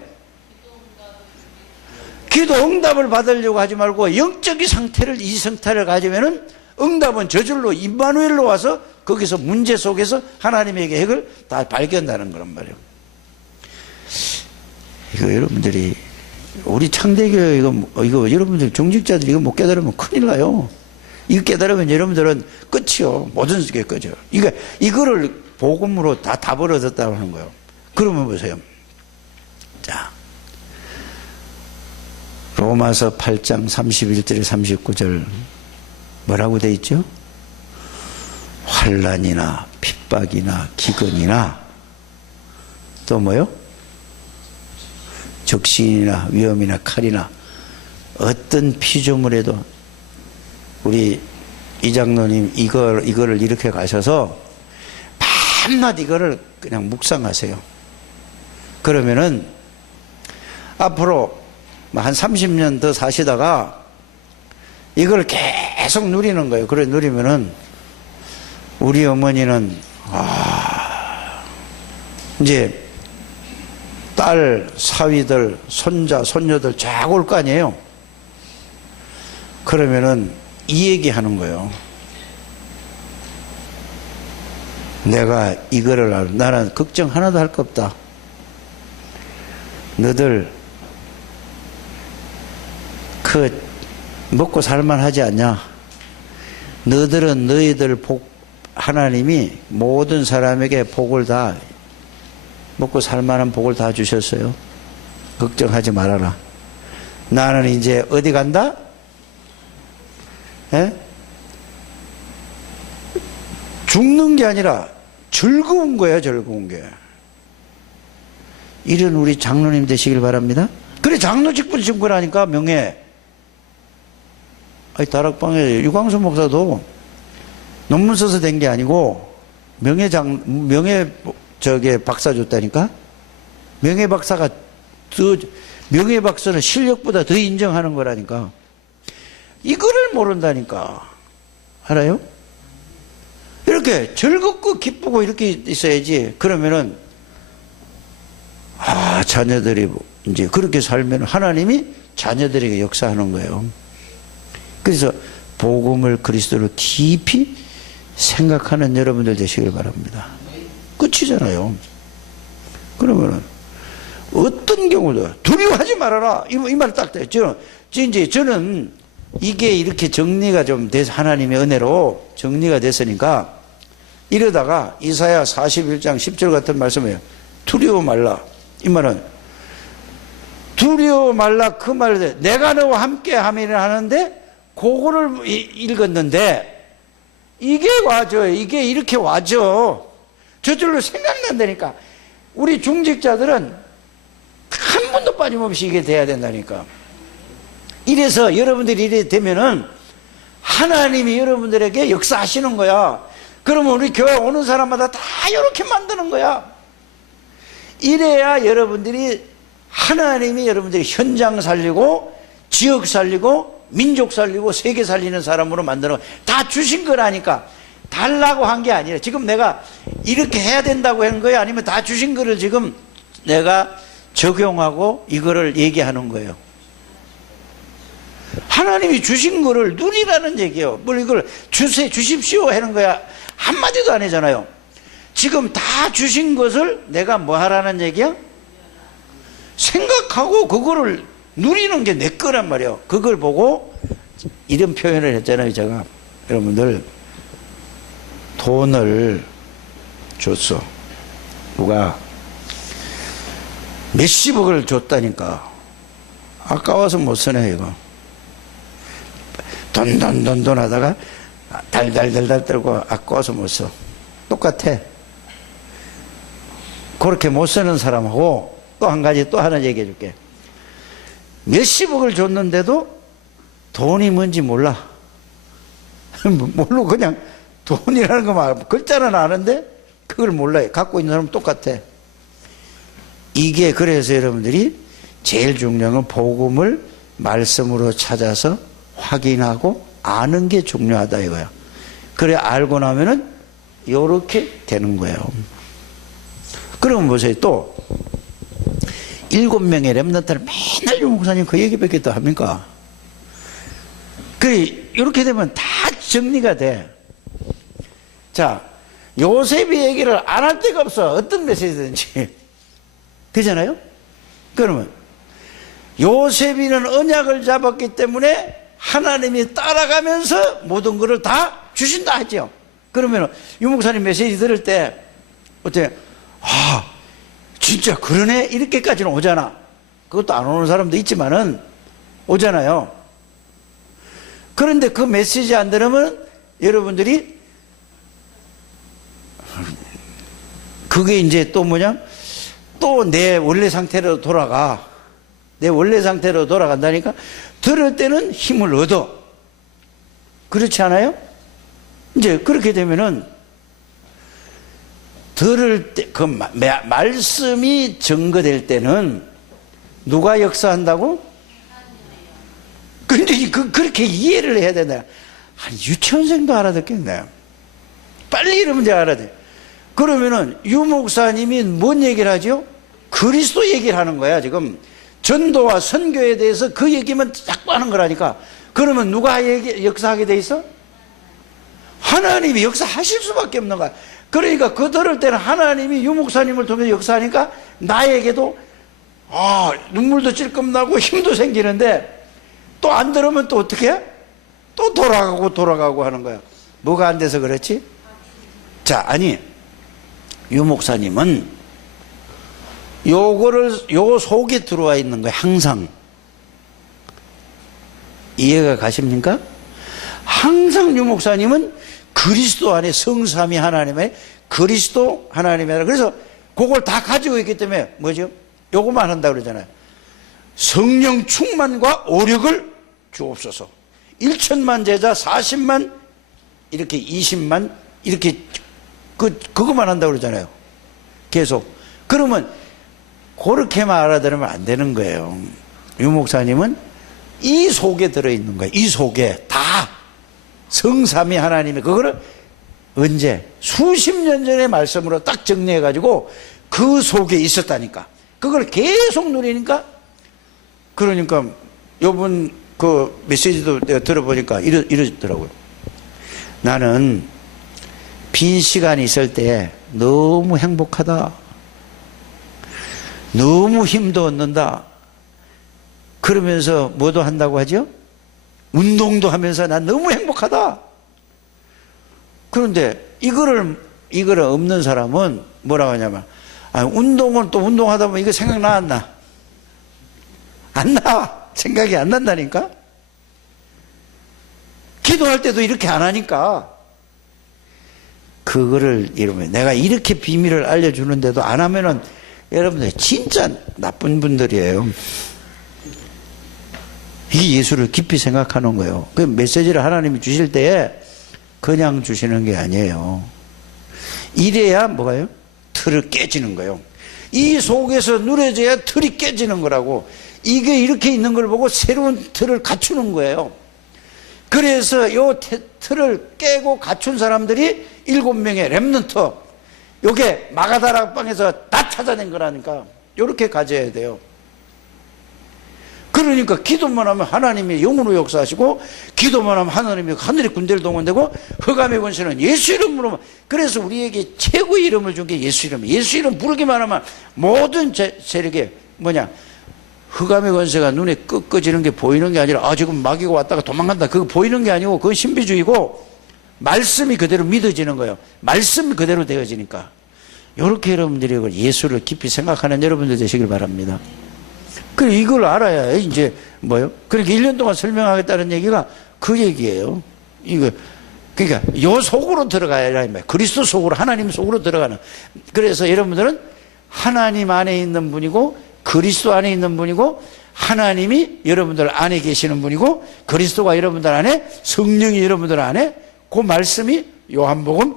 기도 응답을 받으려고 하지 말고 영적인 상태를, 이 상태를 가지면은 응답은 저절로 임마누엘로 와서 거기서 문제 속에서 하나님에게 핵을 다 발견하는 거란 말이에요. 이거 여러분들이, 우리 창대교회 이거 여러분들 중직자들이 이거 못 깨달으면 큰일 나요. 이거 깨달으면 여러분들은 끝이요. 모든 게 끝이요. 이거를 복음으로 다 답을 얻었다고 하는 거예요. 그러면 보세요. 자, 로마서 8장 31절에 39절 뭐라고 돼 있죠? 환난이나 핍박이나 기근이나 또 뭐요? 적신이나 위험이나 칼이나 어떤 피조물에도, 우리 이장로님 이거를 이렇게 가셔서 밤낮 이거를 그냥 묵상하세요. 그러면은 앞으로 한 30년 더 사시다가 이걸 계속 누리는 거예요. 그래 누리면은 우리 어머니는 이제 딸, 사위들, 손자, 손녀들 쫙 올 거 아니에요. 그러면은 이 얘기 하는 거예요. 내가 이거를 알아. 나는 걱정 하나도 할 거 없다. 너들 먹고 살만 하지 않냐? 너희들은 너희들 하나님이 모든 사람에게 복을 다, 먹고 살만한 복을 다 주셨어요. 걱정하지 말아라. 나는 이제 어디 간다? 에? 죽는 게 아니라 즐거운 거야, 즐거운 게. 이런 우리 장로님 되시길 바랍니다. 그래, 장로 직분 증거라니까, 명예. 다락방에 유광수 목사도 논문 써서 된 게 아니고, 박사 줬다니까? 명예 박사가 명예 박사는 실력보다 더 인정하는 거라니까. 이거를 모른다니까. 알아요? 이렇게 즐겁고 기쁘고 이렇게 있어야지. 그러면은, 자녀들이 이제 그렇게 살면 하나님이 자녀들에게 역사하는 거예요. 그래서 복음을 그리스도로 깊이 생각하는 여러분들 되시길 바랍니다. 끝이잖아요. 그러면은 어떤 경우도 두려워하지 말아라. 이 말 딱 돼요. 저는 이게 이렇게 정리가 좀 돼서 하나님의 은혜로 정리가 됐으니까 이러다가 이사야 41장 10절 같은 말씀이에요. 두려워 말라. 이 말은 두려워 말라 그 말을 내가 너와 함께 함이라 하는데 그거를 읽었는데 이게 와줘. 이게 이렇게 와줘. 저절로 생각난다니까. 우리 중직자들은 한 번도 빠짐없이 이게 돼야 된다니까. 이래서 여러분들이 이래 되면은 하나님이 여러분들에게 역사하시는 거야. 그러면 우리 교회 오는 사람마다 다 이렇게 만드는 거야. 이래야 여러분들이 하나님이 여러분들이 현장 살리고 지역 살리고 민족 살리고 세계 살리는 사람으로 만드는, 다 주신 거라니까. 달라고 한 게 아니라 지금 내가 이렇게 해야 된다고 한 거예요? 아니면 다 주신 거를 지금 내가 적용하고 이거를 얘기하는 거예요? 하나님이 주신 거를 누리라는 얘기예요. 뭘 이걸 주십시오 하는 거야? 한마디도 안 하잖아요. 지금 다 주신 것을 내가 뭐 하라는 얘기야? 생각하고 그거를 누리는 게 내 거란 말이에요. 그걸 보고 이런 표현을 했잖아요. 제가 여러분들 돈을 줬어. 누가 몇십억을 줬다니까. 아까워서 못 쓰네 이거. 돈 하다가 달달달달 떨고 아까워서 못 써. 똑같아. 그렇게 못 쓰는 사람하고 또 한 가지 또 하나 얘기해 줄게. 몇십억을 줬는데도 돈이 뭔지 몰라. 모르고 그냥 돈이라는 거만 글자는 아는데 그걸 몰라요. 갖고 있는 사람은 똑같아. 이게 그래서 여러분들이 제일 중요한 건 복음을 말씀으로 찾아서 확인하고 아는 게 중요하다 이거야. 그래 알고 나면은 요렇게 되는 거예요. 그러면 보세요. 또 7명의 렘넌트를 맨날 유 목사님 그 얘기밖에 또 합니까? 이렇게 되면 다 정리가 돼. 자, 요셉이 얘기를 안 할 데가 없어. 어떤 메시지든지. 되잖아요? 그러면 요셉이는 언약을 잡았기 때문에 하나님이 따라가면서 모든 것을 다 주신다 하죠. 그러면 유 목사님 메시지 들을 때 어때? 아, 진짜 그러네? 이렇게까지는 오잖아. 그것도 안 오는 사람도 있지만은 오잖아요. 그런데 그 메시지 안 들으면 여러분들이 그게 이제 또 뭐냐? 또 내 원래 상태로 돌아가. 내 원래 상태로 돌아간다니까 들을 때는 힘을 얻어. 그렇지 않아요? 이제 그렇게 되면은 들을 때, 그 말씀이 증거될 때는 누가 역사한다고? 근데 그렇게 이해를 해야 된다. 한 유치원생도 알아듣겠네. 빨리 이러면 내가 알아듣. 그러면은 유 목사님이 뭔 얘기를 하죠? 그리스도 얘기를 하는 거야. 지금 전도와 선교에 대해서 그 얘기만 자꾸 하는 거라니까. 그러면 누가 역사하게 돼 있어? 하나님이 역사하실 수밖에 없는 거야. 그러니까 그 들을 때는 하나님이 유 목사님을 통해서 역사하니까 나에게도 눈물도 찔끔 나고 힘도 생기는데 또 안 들으면 또 어떻게 해? 또 돌아가고 하는 거야. 뭐가 안 돼서 그렇지? 자, 아니 유 목사님은 요 속에 들어와 있는 거야. 항상 이해가 가십니까? 항상 유 목사님은 그리스도 안에 성삼위 하나님의 그리스도 하나님의 그래서 그걸 다 가지고 있기 때문에 뭐죠? 요거만 한다고 그러잖아요. 성령 충만과 오력을 주옵소서. 1천만 제자 40만 이렇게 20만 이렇게 그거만 한다고 그러잖아요. 계속. 그러면 그렇게만 알아들으면 안 되는 거예요. 유 목사님은 이 속에 들어있는 거예요. 이 속에 다 성삼위 하나님의 그거를 언제 수십 년 전의 말씀으로 딱 정리해가지고 그 속에 있었다니까. 그걸 계속 누리니까. 그러니까 요번 그 메시지도 내가 들어보니까 이러더라고요. 나는 빈 시간이 있을 때 너무 행복하다. 너무 힘도 얻는다. 그러면서 뭐도 한다고 하죠? 운동도 하면서 난 너무 행복하다. 그런데 이거를 없는 사람은 뭐라고 하냐면 운동은 또 운동하다 보면 이거 생각나 안 나? 안 나. 생각이 안 난다니까. 기도할 때도 이렇게 안 하니까. 그거를 이러면 내가 이렇게 비밀을 알려주는데도 안 하면은 여러분들 진짜 나쁜 분들이에요. 이 예수를 깊이 생각하는 거예요. 그 메시지를 하나님이 주실 때에 그냥 주시는 게 아니에요. 이래야 뭐가요? 틀을 깨지는 거예요. 이 속에서 누려져야 틀이 깨지는 거라고. 이게 이렇게 있는 걸 보고 새로운 틀을 갖추는 거예요. 그래서 요 틀을 깨고 갖춘 사람들이 7명의 렘넌트, 요게 마가다락방에서 다 찾아낸 거라니까. 요렇게 가져야 돼요. 그러니까 기도만 하면 하나님이 영으로 역사하시고, 기도만 하면 하나님이 하늘의 군대를 동원되고, 흑암의 권세는 예수 이름으로. 그래서 우리에게 최고의 이름을 준 게 예수 이름. 예수 이름 부르기만 하면 모든 세력에 뭐냐, 흑암의 권세가 눈에 끄꺼지는 게 보이는 게 아니라 지금 마귀가 왔다가 도망간다, 그거 보이는 게 아니고 그건 신비주의고, 말씀이 그대로 믿어지는 거예요. 말씀이 그대로 되어지니까. 이렇게 여러분들이 예수를 깊이 생각하는 여러분들 되시길 바랍니다. 그래, 이걸 알아야 이제 뭐요? 그러니까 1년 동안 설명하겠다는 얘기가 그 얘기예요. 이거 그러니까 요 속으로 들어가야 말이야. 그리스도 속으로, 하나님 속으로 들어가는. 그래서 여러분들은 하나님 안에 있는 분이고, 그리스도 안에 있는 분이고, 하나님이 여러분들 안에 계시는 분이고, 그리스도가 여러분들 안에, 성령이 여러분들 안에, 그 말씀이 요한복음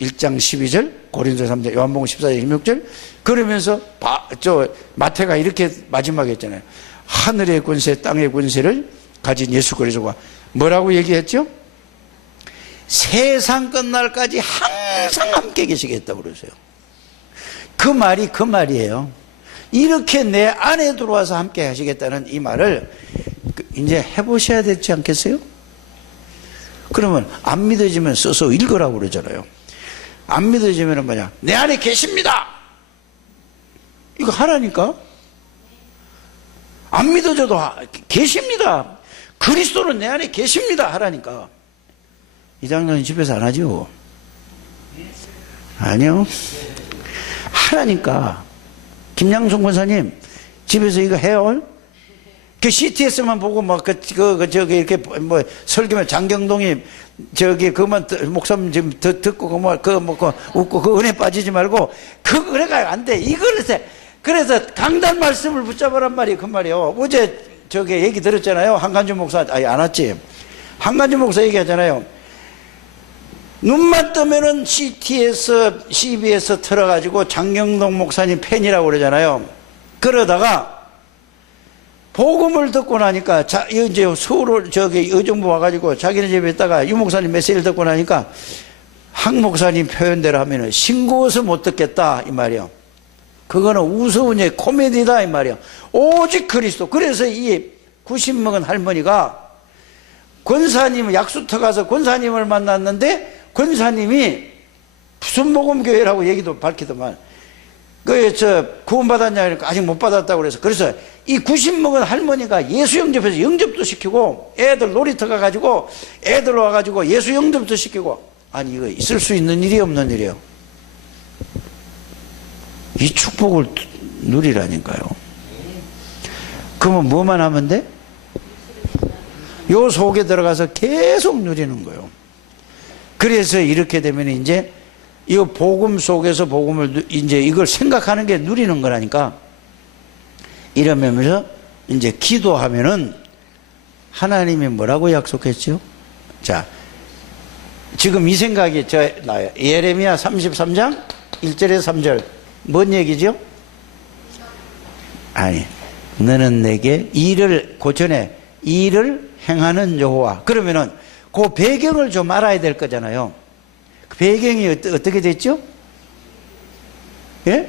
1장 12절, 고린도서 3장, 요한복음 14장 16절. 그러면서 마태가 이렇게 마지막에 했잖아요. 하늘의 권세, 땅의 권세를 가진 예수 그리스도가 뭐라고 얘기했죠? 세상 끝날까지 항상 함께 계시겠다고 그러세요. 그 말이 그 말이에요. 이렇게 내 안에 들어와서 함께 하시겠다는 이 말을 이제 해보셔야 되지 않겠어요? 그러면 안 믿어지면 써서 읽으라고 그러잖아요. 안 믿어지면 뭐냐? 내 안에 계십니다! 이거 하라니까? 안 믿어져도 계십니다. 그리스도는 내 안에 계십니다. 하라니까. 이 장로는 집에서 안 하죠? 아니요. 하라니까. 김양송 권사님, 집에서 이거 해요? 그 CTS만 보고 막 저기 이렇게 뭐 설교면 장경동이 저기 그만 목사님 지금 듣고 웃고 그 은혜 빠지지 말고 그래가 안 돼. 이걸 그래서 강단 말씀을 붙잡으란 말이에요. 그 말이요. 어제 저기 얘기 들었잖아요. 한간주 목사 안 왔지. 한간주 목사 얘기하잖아요. 눈만 뜨면은 CBS 틀어가지고 장경동 목사님 팬이라고 그러잖아요. 그러다가 복음을 듣고 나니까 이제 서울 저기 의정부 와가지고 자기네 집에 있다가 유 목사님 메시지를 듣고 나니까 한 목사님 표현대로 하면은 싱거워서 못 듣겠다 이 말이요. 그거는 우스운의 코미디다 이 말이요. 오직 그리스도. 그래서 이 90 먹은 할머니가 권사님 약수터 가서 권사님을 만났는데 권사님이 무슨 복음교회라고 얘기도 밝히더만 구원받았냐 그러니까 아직 못 받았다고 그래서 이 90 먹은 할머니가 예수 영접해서 영접도 시키고 애들 놀이터 가가지고 애들 와가지고 예수 영접도 시키고 아니 이거 있을 수 있는 일이 없는 일이에요. 이 축복을 누리라니까요. 그러면 뭐만 하면 돼? 요 속에 들어가서 계속 누리는 거예요. 그래서 이렇게 되면 이제 이 복음 속에서 복음을 이제 이걸 생각하는 게 누리는 거라니까. 이러면서 이제 기도하면은 하나님이 뭐라고 약속했죠? 자, 지금 이 생각이 나요. 예레미야 33장 1절에서 3절. 뭔 얘기죠? 아니, 너는 내게 일을 고전해 일을 행하는 여호와. 그러면은 그 배경을 좀 알아야 될 거잖아요. 그 배경이 어떻게 됐죠? 예?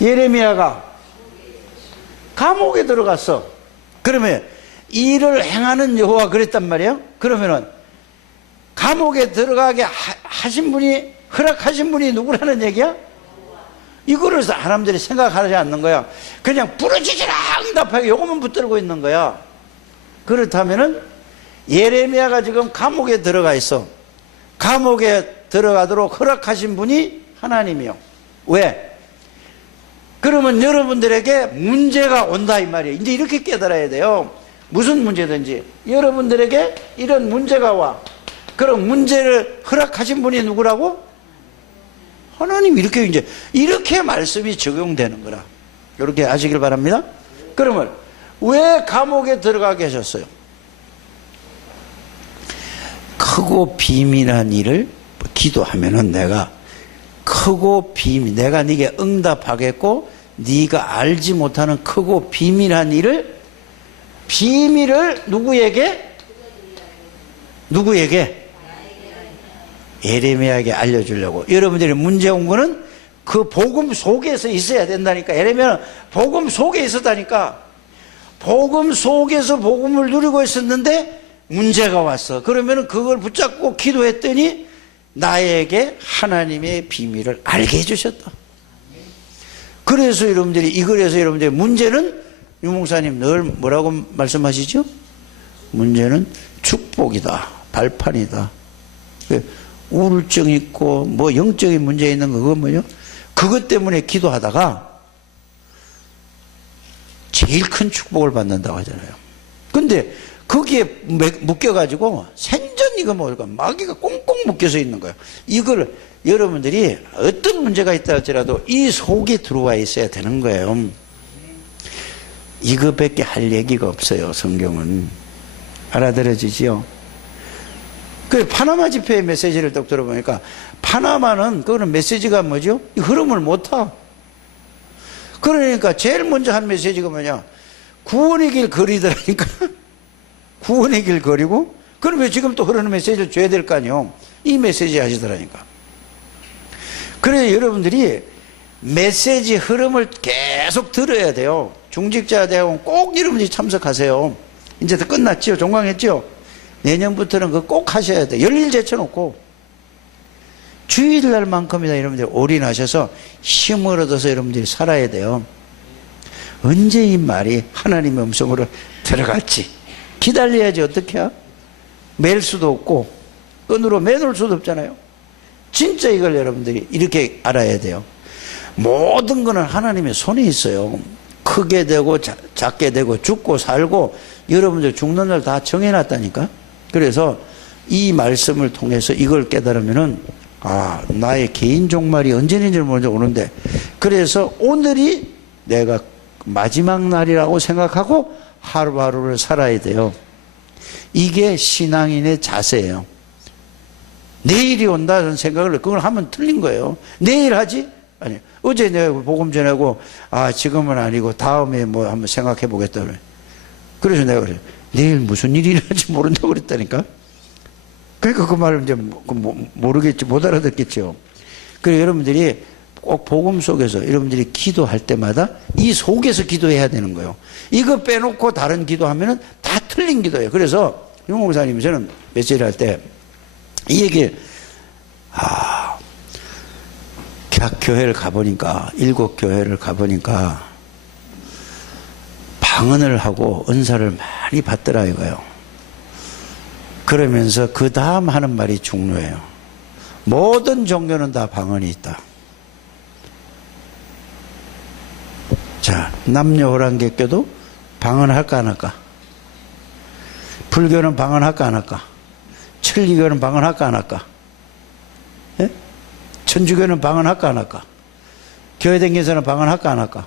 예레미야가 감옥에 들어갔어. 그러면 일을 행하는 여호와 그랬단 말이에요. 그러면은 감옥에 들어가게 하신 분이 허락하신 분이 누구라는 얘기야? 이거를 사람들이 생각하지 않는 거야. 그냥 부르짖으라 응답하게 요것만 붙들고 있는 거야. 그렇다면은 예레미야가 지금 감옥에 들어가 있어. 감옥에 들어가도록 허락하신 분이 하나님이요. 왜? 그러면 여러분들에게 문제가 온다 이 말이에요. 이제 이렇게 깨달아야 돼요. 무슨 문제든지 여러분들에게 이런 문제가 와. 그럼 문제를 허락하신 분이 누구라고? 하나님. 이렇게 이제 이렇게 말씀이 적용되는 거라. 이렇게 아시길 바랍니다. 그러면 왜 감옥에 들어가 계셨어요? 크고 비밀한 일을 기도하면은 내가 크고 내가 네게 응답하겠고 네가 알지 못하는 크고 비밀한 비밀을 누구에게? 예레미야에게 알려주려고. 여러분들이 문제 온 거는 그 복음 속에서 있어야 된다니까. 예레미야는 복음 속에 있었다니까. 복음 속에서 복음을 누리고 있었는데 문제가 왔어. 그러면 그걸 붙잡고 기도했더니 나에게 하나님의 비밀을 알게 해주셨다. 그래서 여러분들이 여러분들의 문제는 유목사님 늘 뭐라고 말씀하시죠? 문제는 축복이다, 발판이다. 우울증 있고 뭐 영적인 문제 있는 거 그건 뭐요? 그것 때문에 기도하다가 제일 큰 축복을 받는다고 하잖아요. 근데 거기에 묶여가지고 생전 이거 뭘까 마귀가 꽁꽁 묶여서 있는 거예요. 이걸 여러분들이 어떤 문제가 있다 할지라도 이 속에 들어와 있어야 되는 거예요. 이거밖에 할 얘기가 없어요. 성경은. 알아들어지지요? 그 파나마 집회의 메시지를 딱 들어보니까 파나마는 그거는 메시지가 뭐죠? 이 흐름을 못 타. 그러니까 제일 먼저 한 메시지가 뭐냐? 구원의 길 거리더라니까. 구원의 길 거리고 그러면 지금 또 흐르는 메시지를 줘야 될 거 아니에요. 이 메시지 하시더라니까. 그래 여러분들이 메시지 흐름을 계속 들어야 돼요. 중직자 대학원 꼭 여러분들이 참석하세요. 이제 다 끝났죠? 종강했죠? 내년부터는 그거 꼭 하셔야 돼요. 열일 제쳐놓고 주일날만큼이나 여러분들이 올인하셔서 힘을 얻어서 여러분들이 살아야 돼요. 언제 이 말이 하나님의 음성으로 들어갈지 기다려야지. 어떻게 해야? 맬 수도 없고 끈으로 매놓을 수도 없잖아요. 진짜 이걸 여러분들이 이렇게 알아야 돼요. 모든 거는 하나님의 손에 있어요. 크게 되고 작게 되고 죽고 살고 여러분들 죽는 날 다 정해놨다니까. 그래서 이 말씀을 통해서 이걸 깨달으면은 나의 개인 종말이 언제인지 먼저 오는데, 그래서 오늘이 내가 마지막 날이라고 생각하고 하루하루를 살아야 돼요. 이게 신앙인의 자세예요. 내일이 온다는 생각을 그걸 하면 틀린 거예요. 내일 하지? 아니, 어제 내가 복음 전하고 지금은 아니고 다음에 뭐 한번 생각해 보겠다 그래. 그래서 내가 그래, 내일 무슨 일이 일어날지 모른다고 그랬다니까. 그러니까 그 말을 이제 모르겠지, 못 알아듣겠죠. 그래서 여러분들이 꼭 복음 속에서 여러분들이 기도할 때마다 이 속에서 기도해야 되는 거예요. 이거 빼놓고 다른 기도하면은 다 틀린 기도예요. 그래서 윤 목사님이 저는 메시지를 할 때 이 얘기, 교회를 가보니까, 7교회를 가보니까 방언을 하고 은사를 많이 받더라 이거요. 그러면서 그 다음 하는 말이 중요해요. 모든 종교는 다 방언이 있다. 자, 남녀호랑객교도 방언할까 안 할까? 불교는 방언할까 안 할까? 천리교는 방언할까 안 할까? 예? 천주교는 방언할까 안 할까? 교회 다니면서는 방언할까 안 할까?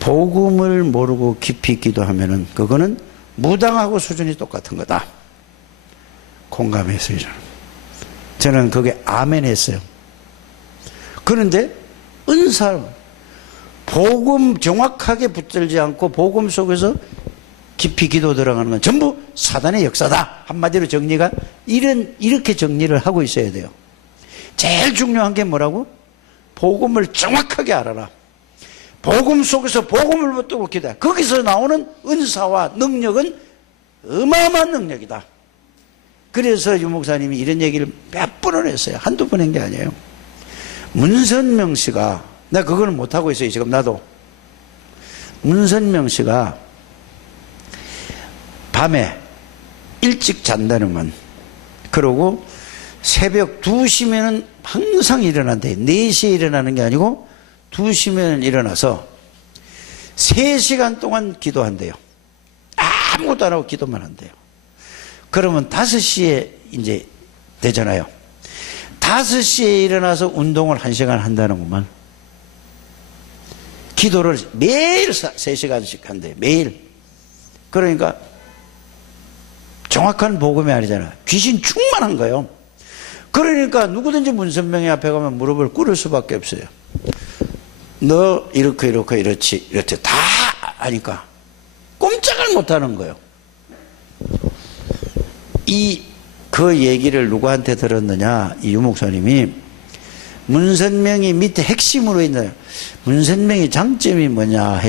복음을 모르고 깊이 기도하면은 그거는 무당하고 수준이 똑같은 거다. 공감했어요. 저는 그게 아멘 했어요. 그런데 은사, 복음 정확하게 붙들지 않고 복음 속에서 깊이 기도 들어가는 건 전부 사단의 역사다. 한마디로 정리가 이렇게 정리를 하고 있어야 돼요. 제일 중요한 게 뭐라고? 복음을 정확하게 알아라. 복음 속에서 복음을 붙들고 기도해. 거기서 나오는 은사와 능력은 어마어마한 능력이다. 그래서 유 목사님이 이런 얘기를 몇 번을 했어요. 한두 번 한 게 아니에요. 문선명 씨가, 나 그거는 못하고 있어요 지금. 나도 문선명 씨가 밤에 일찍 잔다는 건, 그러고 새벽 2시면은 항상 일어난대. 4시에 일어나는 게 아니고 2시면 일어나서 3시간 동안 기도한대요. 아무것도 안 하고 기도만 한대요. 그러면 5시에 이제 되잖아요. 5시에 일어나서 운동을 1시간 한다는구만. 기도를 매일 3시간씩 한대요. 매일. 그러니까 정확한 복음이 아니잖아. 귀신 충만한 거예요. 그러니까 누구든지 문선명이 앞에 가면 무릎을 꿇을 수밖에 없어요. 너 이렇게 이렇지 이렇게 다 하니까 꼼짝을 못하는 거예요. 그 얘기를 누구한테 들었느냐? 이 유 목사님이 문선명이 밑에 핵심으로 있는, 문선명이 장점이 뭐냐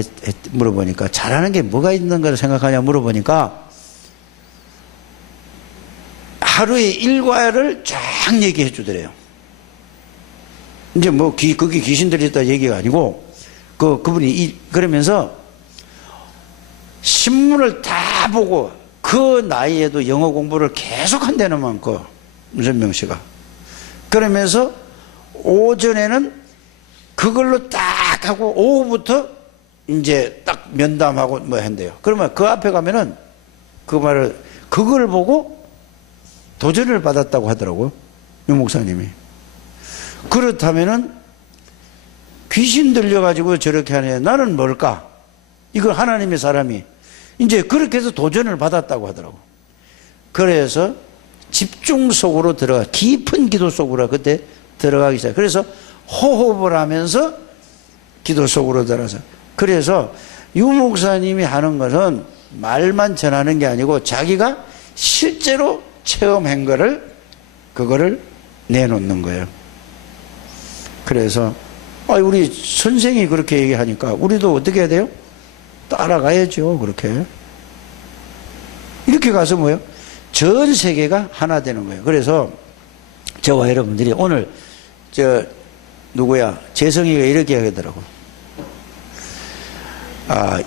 물어보니까, 잘하는 게 뭐가 있는 걸 생각하냐 물어보니까 하루에 일과를 쫙 얘기해 주더래요. 이제 뭐 그게 귀신들이 있다 얘기가 아니고, 그분이 그러면서 신문을 다 보고, 그 나이에도 영어 공부를 계속 한다는 만큼 문선명 씨가. 그러면서 오전에는 그걸로 딱 하고 오후부터 이제 딱 면담하고 뭐 한대요. 그러면 그 앞에 가면은 그걸 보고 도전을 받았다고 하더라고요, 유 목사님이. 그렇다면은 귀신 들려가지고 저렇게 하네. 나는 뭘까? 이거 하나님의 사람이 이제 그렇게 해서 도전을 받았다고 하더라고. 그래서 집중 속으로 깊은 기도 속으로 그때 들어가기 시작. 그래서 호흡을 하면서 기도 속으로 들어서. 그래서 유 목사님이 하는 것은 말만 전하는 게 아니고 자기가 실제로 체험한 거를, 그거를 내놓는 거예요. 그래서 우리 선생이 그렇게 얘기하니까 우리도 어떻게 해야 돼요? 따라가야죠. 그렇게. 이렇게 가서 뭐예요? 전 세계가 하나 되는 거예요. 그래서 저와 여러분들이 오늘 재성이가 이렇게 하더라고.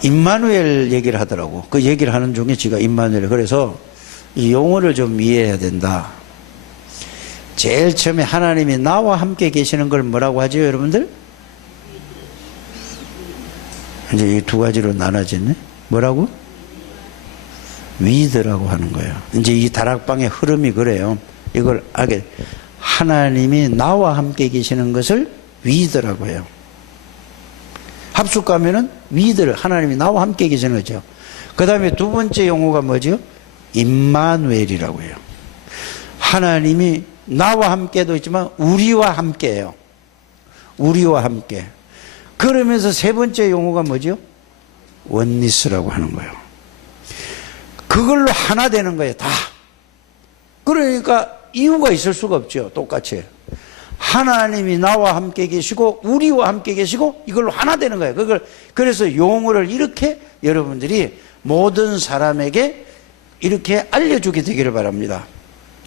임마누엘 얘기를 하더라고. 그 얘기를 하는 중에 지가 임마누엘. 그래서 이 용어를 좀 이해해야 된다. 제일 처음에 하나님이 나와 함께 계시는 걸 뭐라고 하죠, 여러분들? 이제 이 두 가지로 나눠지네. 뭐라고? 위드라고 하는 거예요. 이제 이 다락방의 흐름이 그래요. 이걸 알게. 하나님이 나와 함께 계시는 것을 위드라고 해요. 합숙 가면은 위드를, 하나님이 나와 함께 계시는 거죠. 그 다음에 두 번째 용어가 뭐죠? 임마누엘이라고 해요. 하나님이 나와 함께도 있지만 우리와 함께해요. 우리와 함께. 그러면서 세 번째 용어가 뭐죠? 원니스라고 하는 거예요. 그걸로 하나 되는 거예요, 다. 그러니까 이유가 있을 수가 없죠, 똑같이. 하나님이 나와 함께 계시고 우리와 함께 계시고 이걸로 하나 되는 거예요. 그래서 용어를 이렇게 여러분들이 모든 사람에게 이렇게 알려주게 되기를 바랍니다.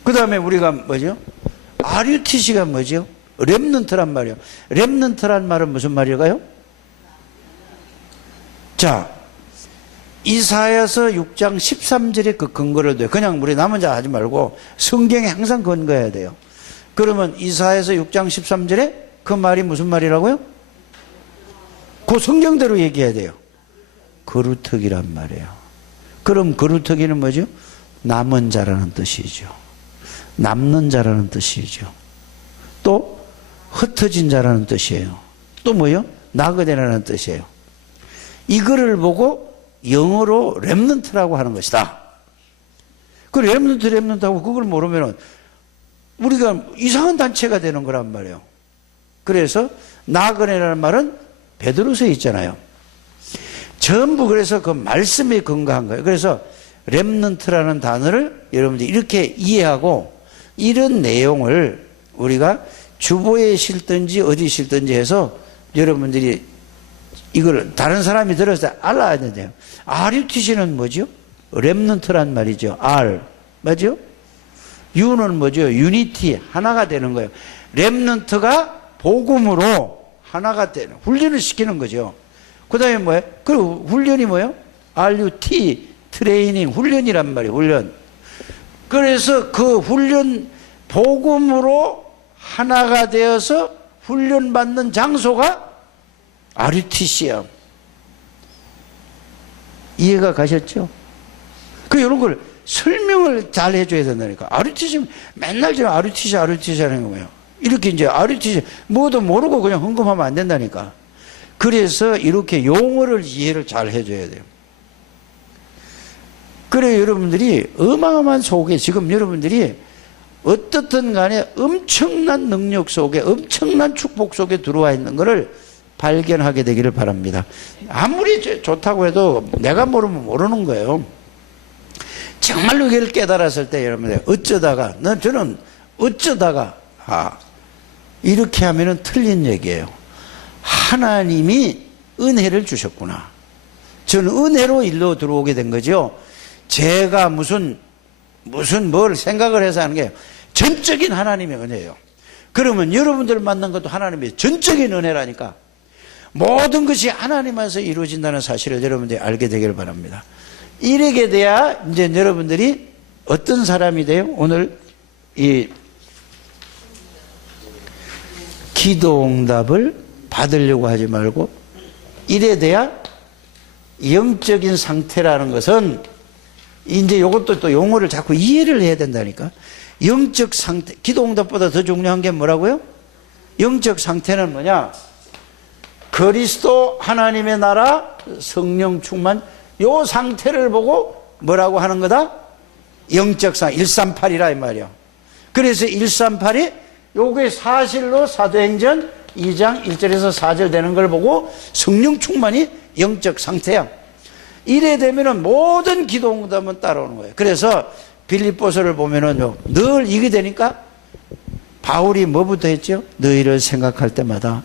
그 다음에 우리가 뭐죠? RUTC가 뭐죠? 렘넌트란 말이에요. 렘넌트란 말은 무슨 말일까요? 자, 이사야서 6장 13절에 그 근거를 둬요. 그냥 우리 남은 자 하지 말고 성경에 항상 근거해야 돼요. 그러면 이사야서 6장 13절에 그 말이 무슨 말이라고요? 그 성경대로 얘기해야 돼요. 거루터기란 말이에요. 그럼 거루터기는 뭐죠? 남은 자라는 뜻이죠. 남는 자라는 뜻이죠. 또 흩어진 자라는 뜻이에요. 또 뭐요? 나그네라는 뜻이에요. 이거를 보고 영어로 렘넌트라고 하는 것이다. 그 렘넌트하고 그걸 모르면 우리가 이상한 단체가 되는 거란 말이에요. 그래서 나그네라는 말은 베드로서에 있잖아요. 전부 그래서 그 말씀에 근거한 거예요. 그래서 렘넌트라는 단어를 여러분들이 이렇게 이해하고 이런 내용을 우리가 주보에 실든지 어디 실든지 해서 여러분들이 이걸 다른 사람이 들어서 알아야 된대요. RUTC는 뭐죠? 렘넌트란 말이죠. R. 맞죠? U는 뭐죠? 유니티. 하나가 되는 거예요. 렘넌트가 복음으로 하나가 되는, 훈련을 시키는 거죠. 그 다음에 뭐예요? 그리고 훈련이 뭐예요? RUT. 트레이닝. 훈련이란 말이에요. 훈련. 그래서 그 훈련, 복음으로 하나가 되어서 훈련받는 장소가 RUTC야. 이해가 가셨죠? 이런 걸 설명을 잘 해줘야 된다니까. RUTC, 맨날 저 RUTC 하는 거예요. 이렇게 이제 RUTC, 뭐도 모르고 그냥 헌금하면 안 된다니까. 그래서 이렇게 용어를 이해를 잘 해줘야 돼요. 그래, 여러분들이 어마어마한 속에 지금 여러분들이 어떻든 간에 엄청난 능력 속에, 엄청난 축복 속에 들어와 있는 것을 발견하게 되기를 바랍니다. 아무리 좋다고 해도 내가 모르면 모르는 거예요. 정말로 이걸 깨달았을 때 여러분들 저는 어쩌다가 이렇게 하면은 틀린 얘기예요. 하나님이 은혜를 주셨구나. 저는 은혜로 일로 들어오게 된 거죠. 제가 무슨 뭘 생각을 해서 하는 게 전적인 하나님의 은혜예요. 그러면 여러분들 만난 것도 하나님의 전적인 은혜라니까 모든 것이 하나님 안에서 이루어진다는 사실을 여러분들이 알게 되기를 바랍니다. 이렇게 돼야 이제 여러분들이 어떤 사람이 돼요? 오늘 이 기도응답을 받으려고 하지 말고 이래 돼야 영적인 상태라는 것은 이제 이것도 또 용어를 자꾸 이해를 해야 된다니까. 영적 상태, 기도응답보다 더 중요한 게 뭐라고요? 영적 상태는 뭐냐? 그리스도 하나님의 나라 성령 충만 요 상태를 보고 뭐라고 하는 거다? 영적 상 138이라 이 말이야. 그래서 138이 요게 사실로 사도행전 2장 1절에서 4절 되는 걸 보고 성령 충만이 영적 상태야. 이래 되면은 모든 기도응답은 따라오는 거예요. 그래서 빌립보서를 보면은 늘 이게 되니까 바울이 뭐부터 했죠? 너희를 생각할 때마다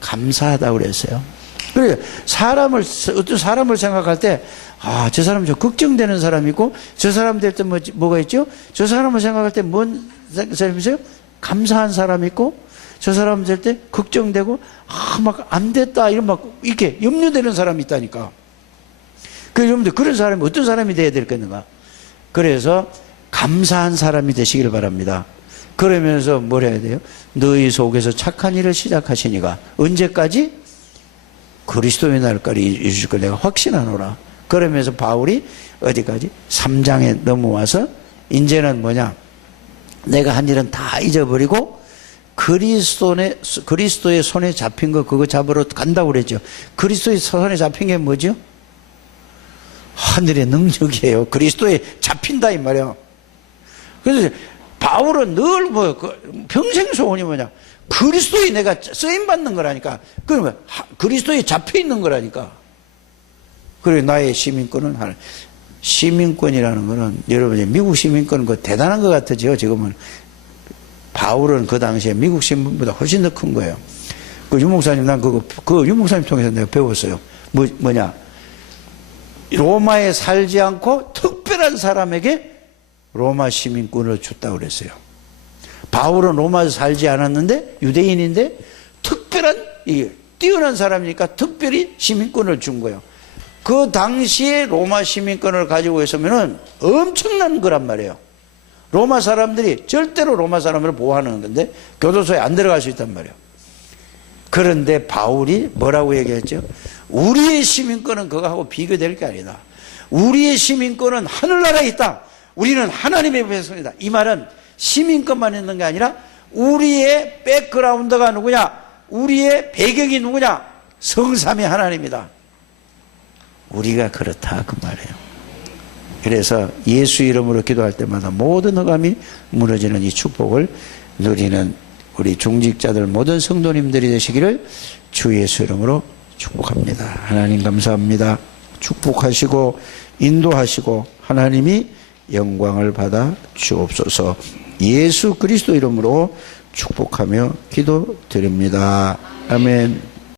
감사하다고 그랬어요. 그래, 어떤 사람을 생각할 때, 저 사람 좀 걱정되는 사람이 있고, 저 사람 될 때 뭐가 있죠? 저 사람을 생각할 때 뭔 사람이세요? 감사한 사람이 있고, 저 사람 될 때 걱정되고, 막 안 됐다, 이런 막, 이렇게 염려되는 사람이 있다니까. 여러분들, 그런 사람이 어떤 사람이 돼야 되겠는가? 그래서, 감사한 사람이 되시길 바랍니다. 그러면서 뭘 해야 돼요? 너희 속에서 착한 일을 시작하시니까, 언제까지? 그리스도의 날까지 이루실 걸 내가 확신하노라. 그러면서 바울이 어디까지? 3장에 넘어와서 이제는 뭐냐? 내가 한 일은 다 잊어버리고 그리스도의 손에 잡힌 거 그거 잡으러 간다고 그랬죠. 그리스도의 손에 잡힌 게 뭐죠? 하늘의 능력이에요. 그리스도에 잡힌다 이 말이에요. 그래서 바울은 늘 평생 소원이 뭐냐? 그리스도에 내가 쓰임받는 거라니까. 그러면 그리스도에 잡혀 있는 거라니까. 그래, 나의 시민권은 시민권이라는 거는, 여러분, 미국 시민권은 대단한 것 같으죠, 지금은. 바울은 그 당시에 미국 시민권보다 훨씬 더 큰 거예요. 유목사님, 난 유목사님 통해서 내가 배웠어요. 뭐냐? 로마에 살지 않고 특별한 사람에게 로마 시민권을 줬다고 그랬어요. 바울은 로마에서 살지 않았는데 유대인인데 특별한 뛰어난 사람이니까 특별히 시민권을 준 거예요. 그 당시에 로마 시민권을 가지고 있으면은 엄청난 거란 말이에요. 로마 사람들이 절대로 로마 사람을 보호하는 건데 교도소에 안 들어갈 수 있단 말이에요. 그런데 바울이 뭐라고 얘기했죠? 우리의 시민권은 그거하고 비교될 게 아니다. 우리의 시민권은 하늘나라에 있다. 우리는 하나님의 백성이다. 이 말은 시민권만 있는 게 아니라 우리의 백그라운드가 누구냐? 우리의 배경이 누구냐? 성삼위 하나님이다. 우리가 그렇다 그 말이에요. 그래서 예수 이름으로 기도할 때마다 모든 흑암이 무너지는 이 축복을 누리는 우리 중직자들 모든 성도님들이 되시기를 주 예수 이름으로 축복합니다. 하나님 감사합니다. 축복하시고 인도하시고 하나님이 영광을 받아 주옵소서. 예수 그리스도 이름으로 축복하며 기도드립니다. 아멘.